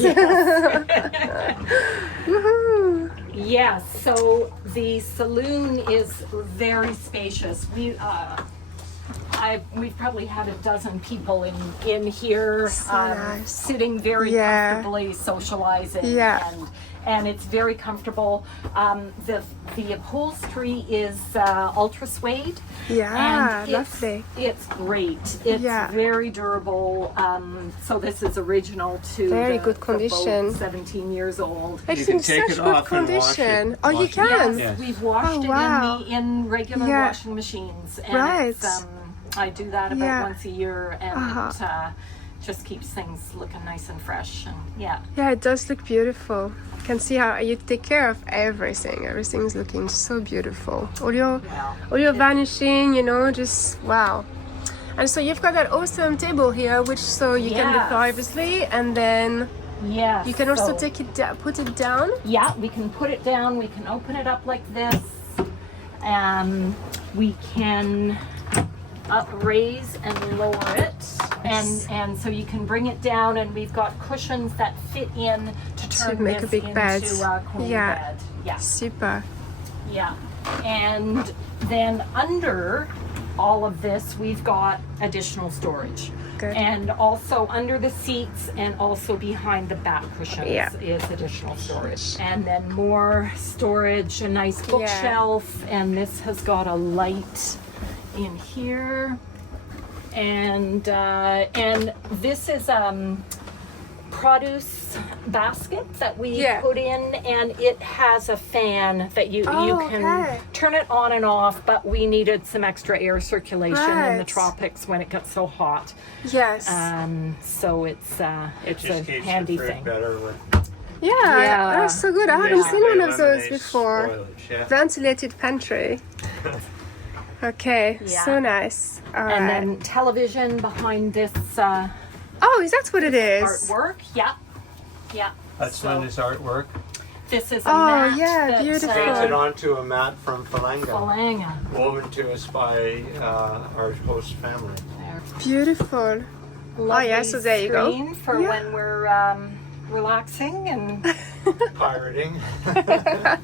Woohoo! yeah. So the saloon is very spacious. We've probably had a dozen people in here, So nice. sitting very Yeah. comfortably, socializing, Yeah. and it's very comfortable. The upholstery is ultra suede. Yeah, and lovely. It's great. It's Yeah. very durable. So this is original to Very the- good the condition. boat, 17 years old. It's can in take such it good off and wash condition. it. Oh, you Wash it. can. Yes, Yes. we've washed Oh, it wow. in regular Yeah. washing machines. And Right. it's, I do that about Yeah. once a year, and Uh-huh. it just keeps things looking nice and fresh. And yeah, Yeah, it does look beautiful. You can see how you take care of everything. Everything's looking so beautiful. All your vanishing, just wow. And so you've got that awesome table here, which so you can Yes. deploy obviously, and then yeah. you can also so- put it down. Yeah, we can put it down. We can open it up like this. We can raise and lower it, and so you can bring it down. And we've got cushions that fit in to turn make a this big into bed. a queen Yeah. bed. Yeah, Super. yeah. And then under all of this, we've got additional storage. Good. And also under the seats and also behind the back cushions Yeah. is additional storage. And then more storage, a nice bookshelf, and this has got a light in here. And this is produce basket that we put in, and it has a fan that you can turn it on and off, but we needed some extra air circulation in the tropics when it gets so hot. Yes. So it's a handy thing. Better with that's so good. I haven't seen one of those eliminates before. spoilage, Ventilated pantry. Okay, so nice. All And right. then television behind this Oh, is that what it is? artwork. Yeah. That's Linda's artwork. This is a Oh, mat yeah, that, beautiful. Painted onto a mat from Falanga, Falanga. woven to us by our host family. There. Beautiful. Lovely so there you go. screen for when we're relaxing and Pirating.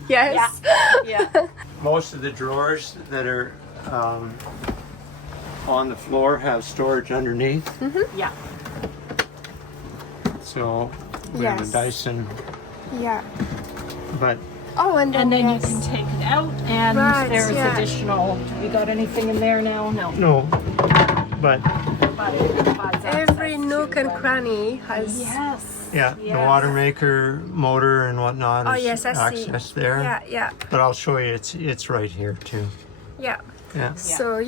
Yes. yeah. Most of the drawers that are on the floor have storage underneath. Yeah. So we have a Yes. Dyson, Yeah. but Oh, and then, And then you can take it out, and Right, there's yeah. additional. We got anything in there now? No. no, but But it provides every access nook to, and cranny has. Yes. yeah, the yes. water maker motor and whatnot Oh, is yes, I see. access there. Yeah. But I'll show you, it's right here too. Yeah. Yeah. So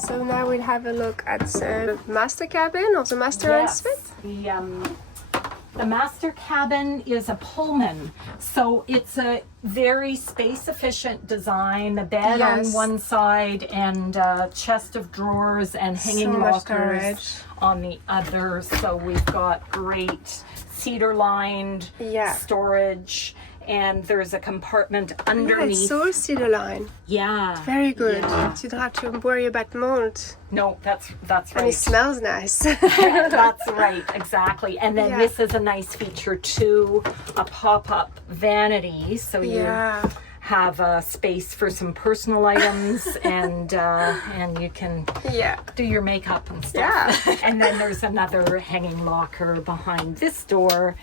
so now we'll have a look at the master cabin or the master and Yes. suite. The master cabin is a Pullman, so it's a very space-efficient design. The bed on Yes. one side and chest of drawers and hanging So much lockers storage. on the other. So we've got great cedar-lined storage, and there's a compartment Yeah, underneath. it's all cedar line. Yeah. Very good. Yeah. So you don't have to worry about mold. No, that's And right. it smells nice. That's right, exactly. And then Yeah. this is a nice feature too, a pop-up vanity, so you have a space for some personal items, and you can do your makeup and stuff. Yeah. And then there's another hanging locker behind this door.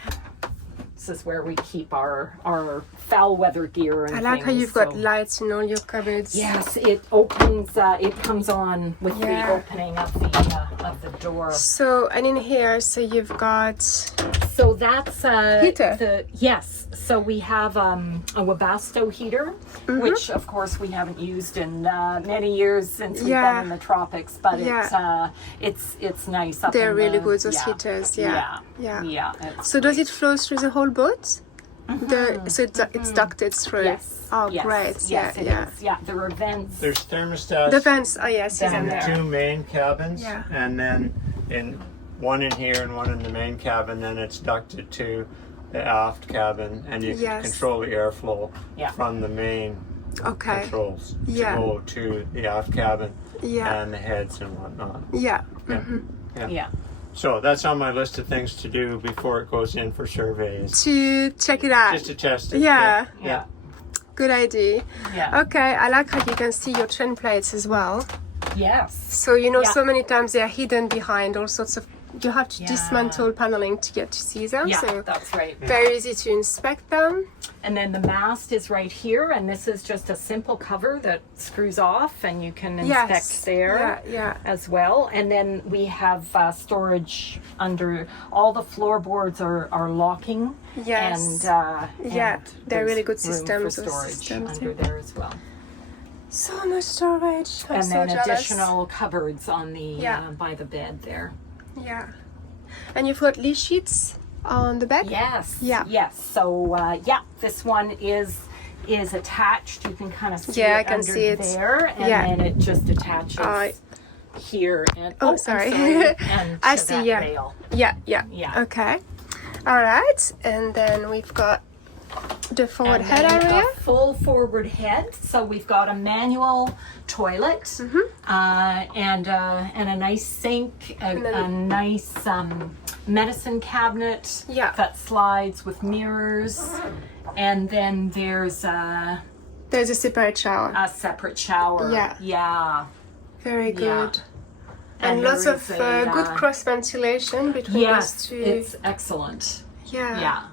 This is where we keep our foul weather gear and I like how things, you've got so- lights in all your cupboards. Yes, it opens. It comes on with the opening of the door. So, and in here, so you've got So that's heater. Yes. So we have a Webasto heater, which of course we haven't used in many years since we've been in the tropics. But it's nice. Up They're in really the, good, those heaters. Yeah. it's So does it flow through the whole boat? So it's ducted through. Yes. Oh, yes, great. Yes, it is. Yeah, there are vents. There's thermostats The vents. Oh, yes, he's Down in in the there. two main cabins, Yeah. and then one in here and one in the main cabin. Then it's ducted to the aft cabin, and you can control the airflow from the main controls to go to the aft cabin and the heads and whatnot. Yeah. Yeah. So that's on my list of things to do before it goes in for surveys. To check it out. Just to test it. Yeah. Yeah. Good idea. Yeah. Okay, I like how you can see your trim plates as well. Yes. So you know, so many times they are hidden behind all sorts of. You have to dismantle paneling to get to see them. Yeah, So that's right. very easy to inspect them. And then the mast is right here, and this is just a simple cover that screws off, and you can inspect there as well. And then we have storage under. All the floorboards are locking. Yes. And they're there's really good room systems. for those storage systems, under there as well. So much storage. I'm And so then jealous. additional cupboards on the by the bed there. Yeah. And you've got leash sheets on the bed? Yes. Yeah. Yes. So this one is attached. You can kind of see I it can under see it. there, and then it just attaches here. And Oh, sorry. and I to see. that rail. Yeah. Okay. All right. And then we've got the forward And head then area. a full forward head. So we've got a manual toilet and a nice sink, a nice medicine cabinet that slides with mirrors, and then there's a separate shower. separate shower. Yeah. Very good. Yeah. And lots there of is a, good cross ventilation between yes, those two. it's excellent. Yeah. Yeah.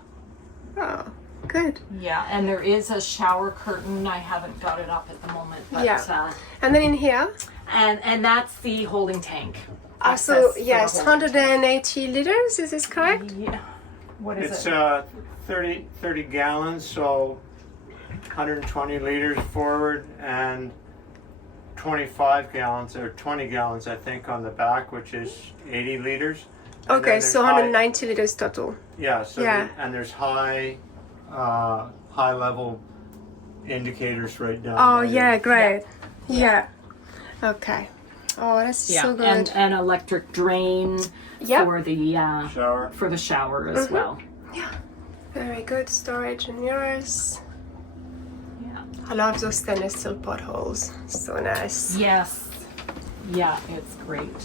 Oh, good. Yeah, and there is a shower curtain. I haven't got it up at the moment, but Yeah. And then in here? and that's the holding tank. So Access for yes, the holding tank. 180 liters, is this correct? Yeah. What is It's it? 30 gallons, so 120 liters forward and 25 gallons or 20 gallons, I think, on the back, which is 80 liters. And Okay, then so there's 190 liters total. Yeah, so Yeah. and there's high level indicators right down. Oh, by yeah, there. great. Yeah. Okay. Oh, that's Yeah, so good. and an electric drain Yep. for the Shower. as well. Very good storage in yours. Yeah. I love those stainless steel potholes. So nice. Yes. Yeah, it's great.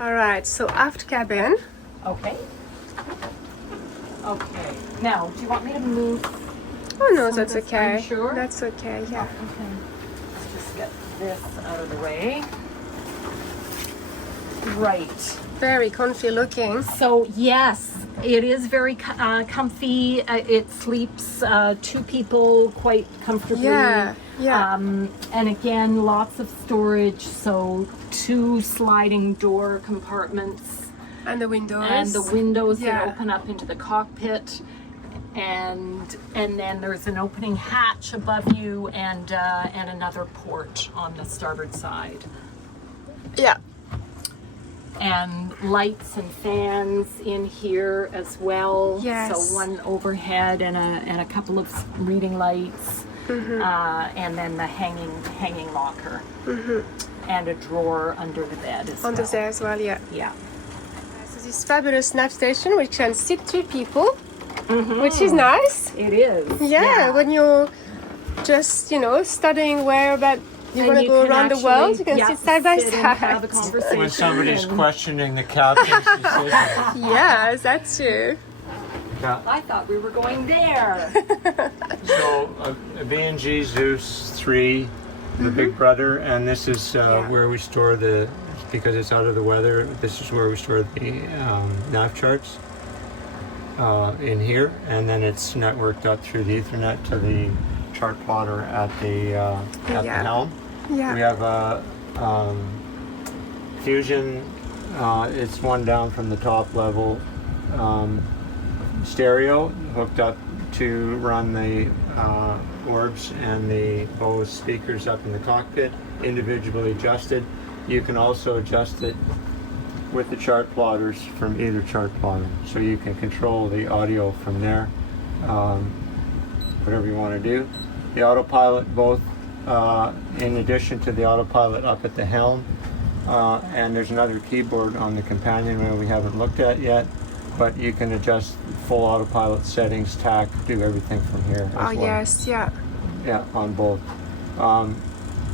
All right, so aft cabin. Okay. Okay. Now, do you want me to move? Oh no, Some that's of this, okay. are you sure? That's okay, yeah. Okay. Let's just get this out of the way. Right. Very comfy looking. So yes, it is very comfy. It sleeps two people quite comfortably. Yeah, yeah. And again, lots of storage. So 2 sliding door compartments. And the windows. And the windows Yeah. that open up into the cockpit, and then there's an opening hatch above you, and another port on the starboard side, Yeah. and lights and fans in here as well. Yes. So one overhead and a couple of reading lights, and then the hanging locker, and a drawer under the bed as Under well. there as well, yeah. Yeah. So this fabulous nav station which can sit 2 people, which is nice. It is. Yeah, when you're just, studying where about you And want to you go can around the actually, world, you can sit side by sit and have a side. conversation. When somebody's and- questioning the captain's decision. Yes, that's true. Yeah. I thought we were going there. So a B&G Zeus 3, the Big Brother, and this is where we store because it's out of the weather, this is where we store the nav charts in here, and then it's networked up through the Ethernet to the chart plotter at the helm. Yeah. We have a Fusion, it's one down from the top level, stereo hooked up to run the orbs and the Bose speakers up in the cockpit, individually adjusted. You can also adjust it with the chart plotters from either chart plotter, so you can control the audio from there, whatever you want to do. The autopilot, both in addition to the autopilot up at the helm, and there's another keyboard on the companionway we haven't looked at yet, but you can adjust full autopilot settings, tack, do everything from here as well. Yes, yeah. Yeah, on both.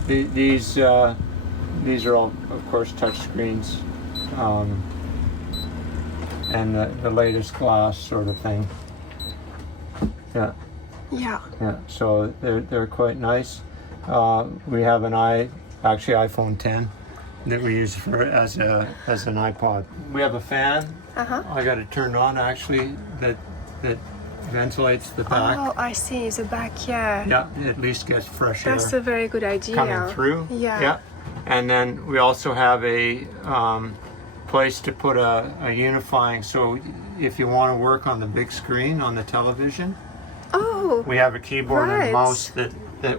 These are all, of course, touch screens, and the latest glass sort of thing. Yeah, Yeah. yeah. So they're quite nice. We have iPhone 10 that we use as an iPod. We have a fan. I got it turned on actually that ventilates the back. Oh, I see. The back, yeah. Yeah, it at least gets fresh That's air a very good idea. coming through. Yeah. Yeah. And then we also have a place to put a unifying. So if you want to work on the big screen on the television, Oh, we have a keyboard and Right. a mouse that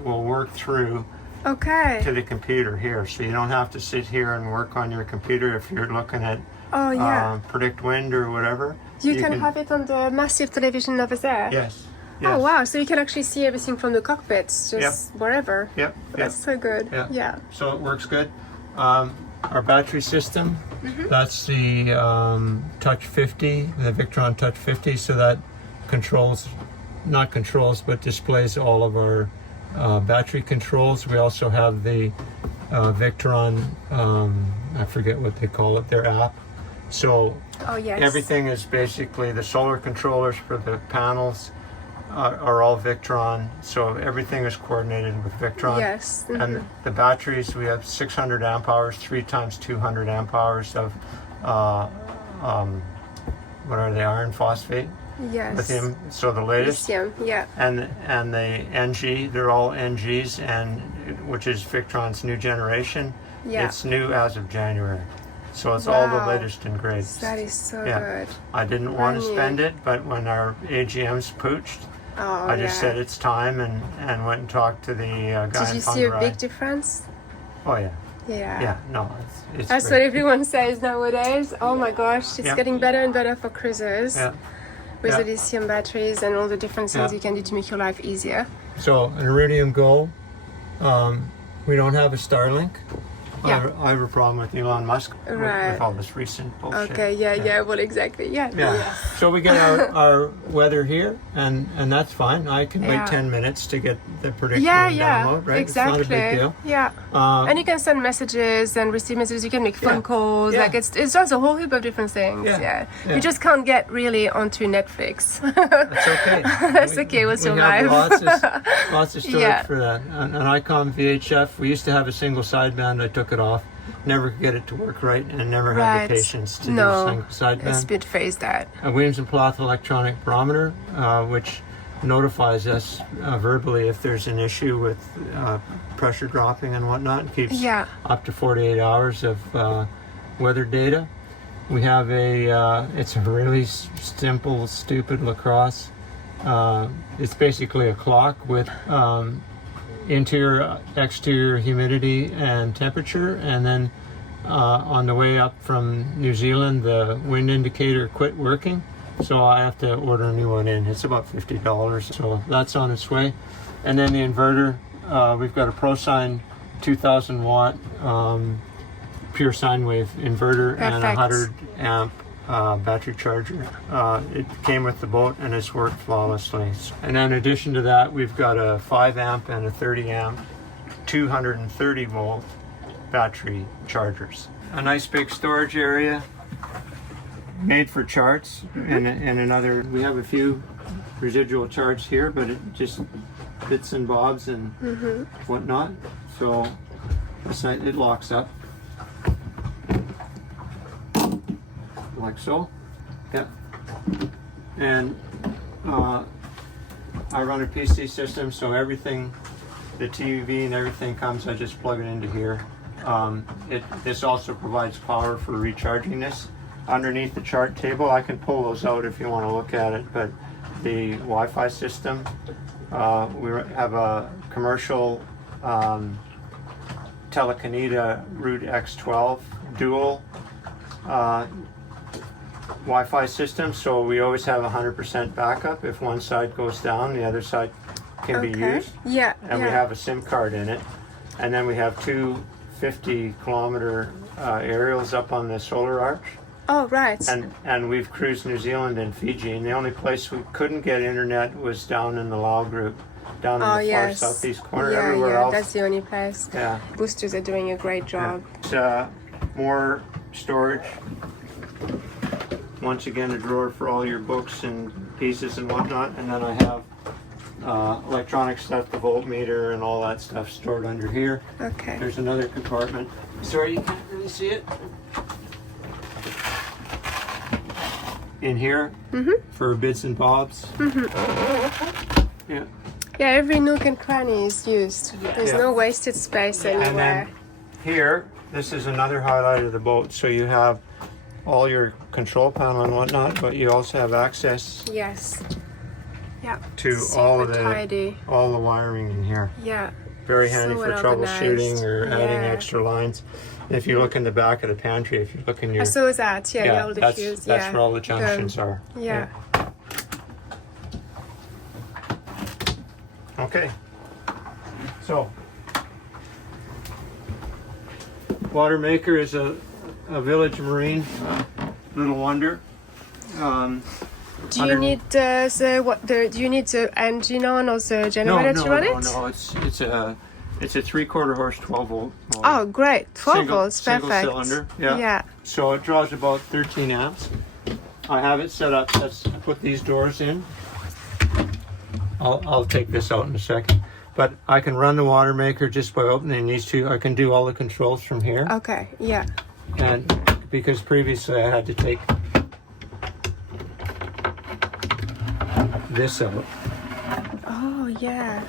will work through okay. to the computer here. So you don't have to sit here and work on your computer if you're looking at Oh, yeah. predict wind or whatever. you can have it on the massive television over there. Yes. Oh, wow. So you can actually see everything from the cockpits, just wherever. Yep. Yep. That's so good. Yeah. Yeah. So it works good. Our battery system, that's the Touch 50, the Victron Touch 50, so that but displays all of our battery controls. We also have the Victron, I forget what they call it, their app. So Oh, yes. everything is basically the solar controllers for the panels are all Victron, so everything is coordinated with Victron. Yes. And the batteries, we have 600 amp hours, 3 times 200 amp hours of what are they, iron phosphate? Yes. lithium, so the latest. Lithium, yeah. And the NG, they're all NGs, and which is Victron's new generation. Yeah. It's new as of January, so it's all the Wow. latest and greatest. That is so Yeah. good. I didn't want to Brand new. spend it, but when our AGMs pooched, Oh, I just yeah. said it's time, and went and talked to the guy Did you in see a Fungi. big difference? Oh yeah, Yeah. yeah. No, it's That's great. what everyone says nowadays. Oh my gosh, it's Yeah. getting better and better for cruisers Yeah. with Yeah. the lithium batteries and all the different things Yeah. you can do to make your life easier. So an Iridium Go. We don't have a Starlink. Yeah. I have a problem with Elon Musk Right. with all this recent bullshit. Okay, yeah, well, exactly, yeah. Yeah. So we get our weather here, and that's fine. I can Yeah. wait 10 minutes to get the prediction Yeah, and yeah, download, right? exactly. It's not a big deal. Yeah. And you can send messages and receive messages. You can make phone Yeah. calls. Yeah. Like it's just a whole heap of different things. Yeah. Yeah. Yeah. You just can't get really onto Netflix. That's okay. That's okay. We'll We survive. have lots of storage Yeah. for that. An ICOM VHF. We used to have a single sideband. I took it off. Never could get it to work right, and never had Right. the patience to do No, single sideband. it's been phased that. A Williams and Plath electronic barometer, which notifies us verbally if there's an issue with pressure dropping and whatnot, and keeps Yeah. up to 48 hours of weather data. We have it's a really simple, stupid lacrosse. It's basically a clock with interior, exterior humidity and temperature, and then on the way up from New Zealand, the wind indicator quit working, so I have to order a new one in. It's about $50, so that's on its way. And then the inverter, we've got a ProSine 2000 watt pure sine wave inverter and a Perfect. 100 amp battery charger. It came with the boat and it's worked flawlessly. And then in addition to that, we've got a 5 amp and a 30 amp 230 volt battery chargers. A nice big storage area made for charts, and another, we have a few residual charts here, but it just bits and bobs and whatnot. So it locks up like so. Yeah. And I run a PC system, so everything, the TV and everything comes, I just plug it into here. This also provides power for recharging this. Underneath the chart table, I can pull those out if you want to look at it, but the Wi-Fi system, we have a commercial Telecanita Route X12 dual Wi-Fi system, so we always have 100% backup. If one side goes down, the other side can be used. Yeah. And we have a SIM card in it. And then we have two 50-kilometer aerials up on the solar arch. Oh, right. And we've cruised New Zealand and Fiji, and the only place we couldn't get internet was down in the Lao group, down in the far southeast corner. Yeah, Everywhere yeah, else, that's the only place. yeah. Boosters are doing a great job. It's, more storage. Once again, a drawer for all your books and pieces and whatnot, and then I have electronic stuff, the voltmeter and all that stuff stored under here. Okay. There's another compartment. Sorry, you can't really see it. In here for bits and bobs. Yeah. Yeah, every nook and cranny is used. There's Yeah. no wasted space And anywhere. then here, this is another highlight of the boat. So you have all your control panel and whatnot, but you also have access Yes. Yeah. to Super all of tidy. all the wiring in here. Yeah. Very handy So for well troubleshooting organized. or adding Yeah. extra lines. If you look in the back of the pantry, if you look in your I saw that. Yeah, all the that's fuse. that's yeah. where all the junctions are. Yeah. Okay. So, Water Maker is a Village Marine little wonder. Do you need do you need the engine on or the generator to run it? No. It's a 3/4 horse 12 volt motor. Oh, great. 12 volts. Single Perfect. cylinder. Yeah. Yeah. So it draws about 13 amps. I have it set up. Let's put these doors in. I'll take this out in a second. But I can run the Water Maker just by opening these two. I can do all the controls from here. Okay. Yeah. And because previously I had to take this out. Oh, yeah.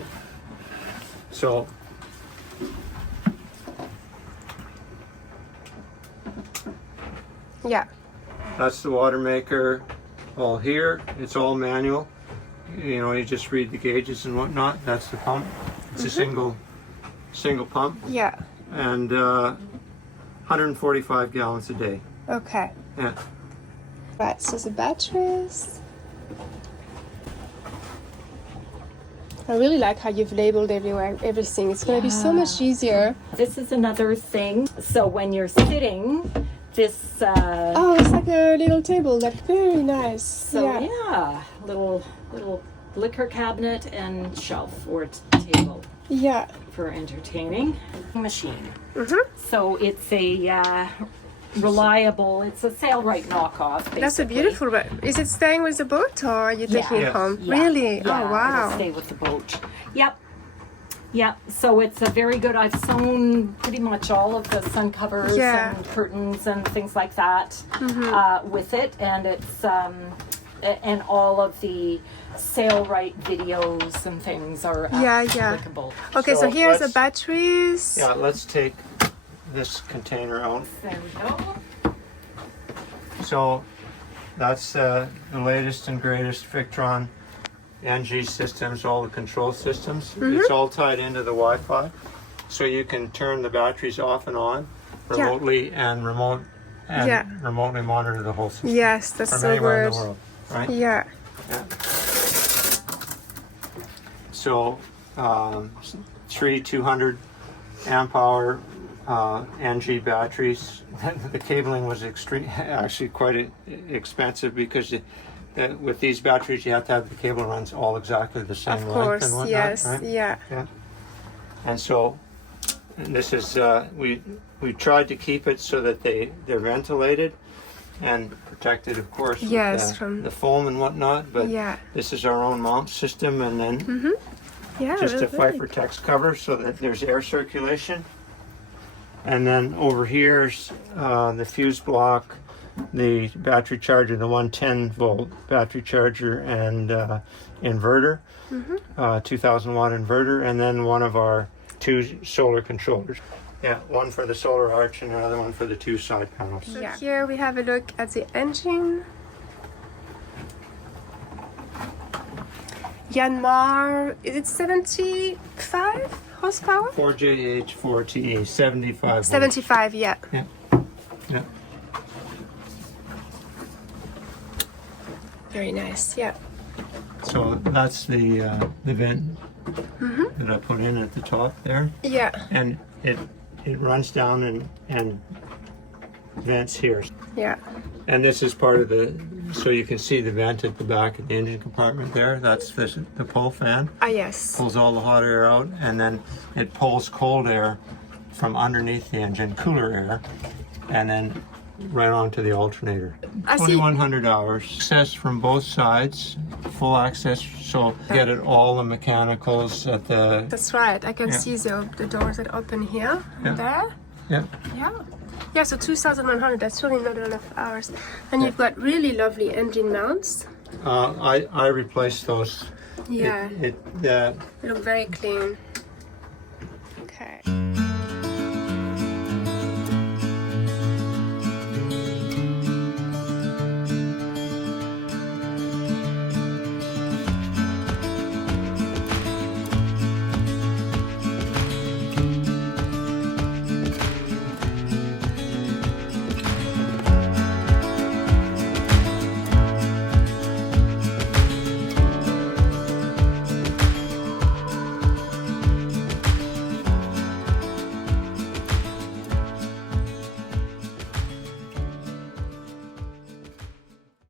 So Yeah. that's the water maker all here. It's all manual. You know, you just read the gauges and whatnot. That's the pump. It's a single pump, Yeah. and 145 gallons a day. Okay. Yeah. Right, so the batteries. I really like how you've labeled everything. It's going to be so much easier. This is another thing. So when you're sitting, this. Oh, it's like a little table. That's very nice. So yeah, little liquor cabinet and shelf or table Yeah. for entertaining. Machine. Mm-hmm. So it's a reliable. It's a Sailrite knockoff. Basically. That's a beautiful one. Is it staying with the boat or are you taking it Yes. home? Yeah. Really? Yeah, Oh, wow. It'll stay with the boat. Yep. Yep. So it's a very good. I've sewn pretty much all of the sun covers Yeah. and curtains and things like that with it, and it's and all of the Sailrite videos and things are applicable. Okay, so So here's the let's- batteries. Yeah, let's take this container out. There we go. So that's the latest and greatest Victron NG systems, all the control systems. It's all tied into the Wi-Fi, so you can turn the batteries off and on remotely and remotely monitor the whole system Yes, that's from so anywhere in good. the world. Right? Yeah. Yeah. So 3 200 amp hour NG batteries. The cabling was actually quite expensive because with these batteries you have to have the cable runs all exactly the same Of length course, and whatnot, yes, right? yeah. And so this is we tried to keep it so that they're ventilated and protected, of course, Yes, with from the foam and whatnot. But Yeah. this is our own mount system, and then Yeah, just a really. Fiber Tex cover so that there's air circulation. And then over here's the fuse block, the battery charger, the 110 volt battery charger and inverter, 2000 watt inverter, and then one of our 2 solar controllers. Yeah, one for the solar arch and another one for the 2 side panels. So here we have a look at the engine. Yanmar, is it 75 horsepower? 4JH4TE, 75 volts. 75, yeah. Yeah. Yeah. Very nice, yeah. So that's the vent that I put in at the top there. Yeah. And it runs down and vents here. Yeah. And this is part of so you can see the vent at the back of the engine compartment there. That's the pull fan. Ah, yes. Pulls all the hot air out, and then it pulls cold air from underneath the engine, cooler air, and then right onto the alternator. I see. 2100 hours. Access from both sides, full access, so get it all the mechanicals at the... That's right. I can Yeah. see the doors that open here and there. Yeah. Yeah. Yeah, so 2100, that's really not enough hours. And you've got really lovely engine mounts. I replaced those. Yeah. They They look very clean. Okay.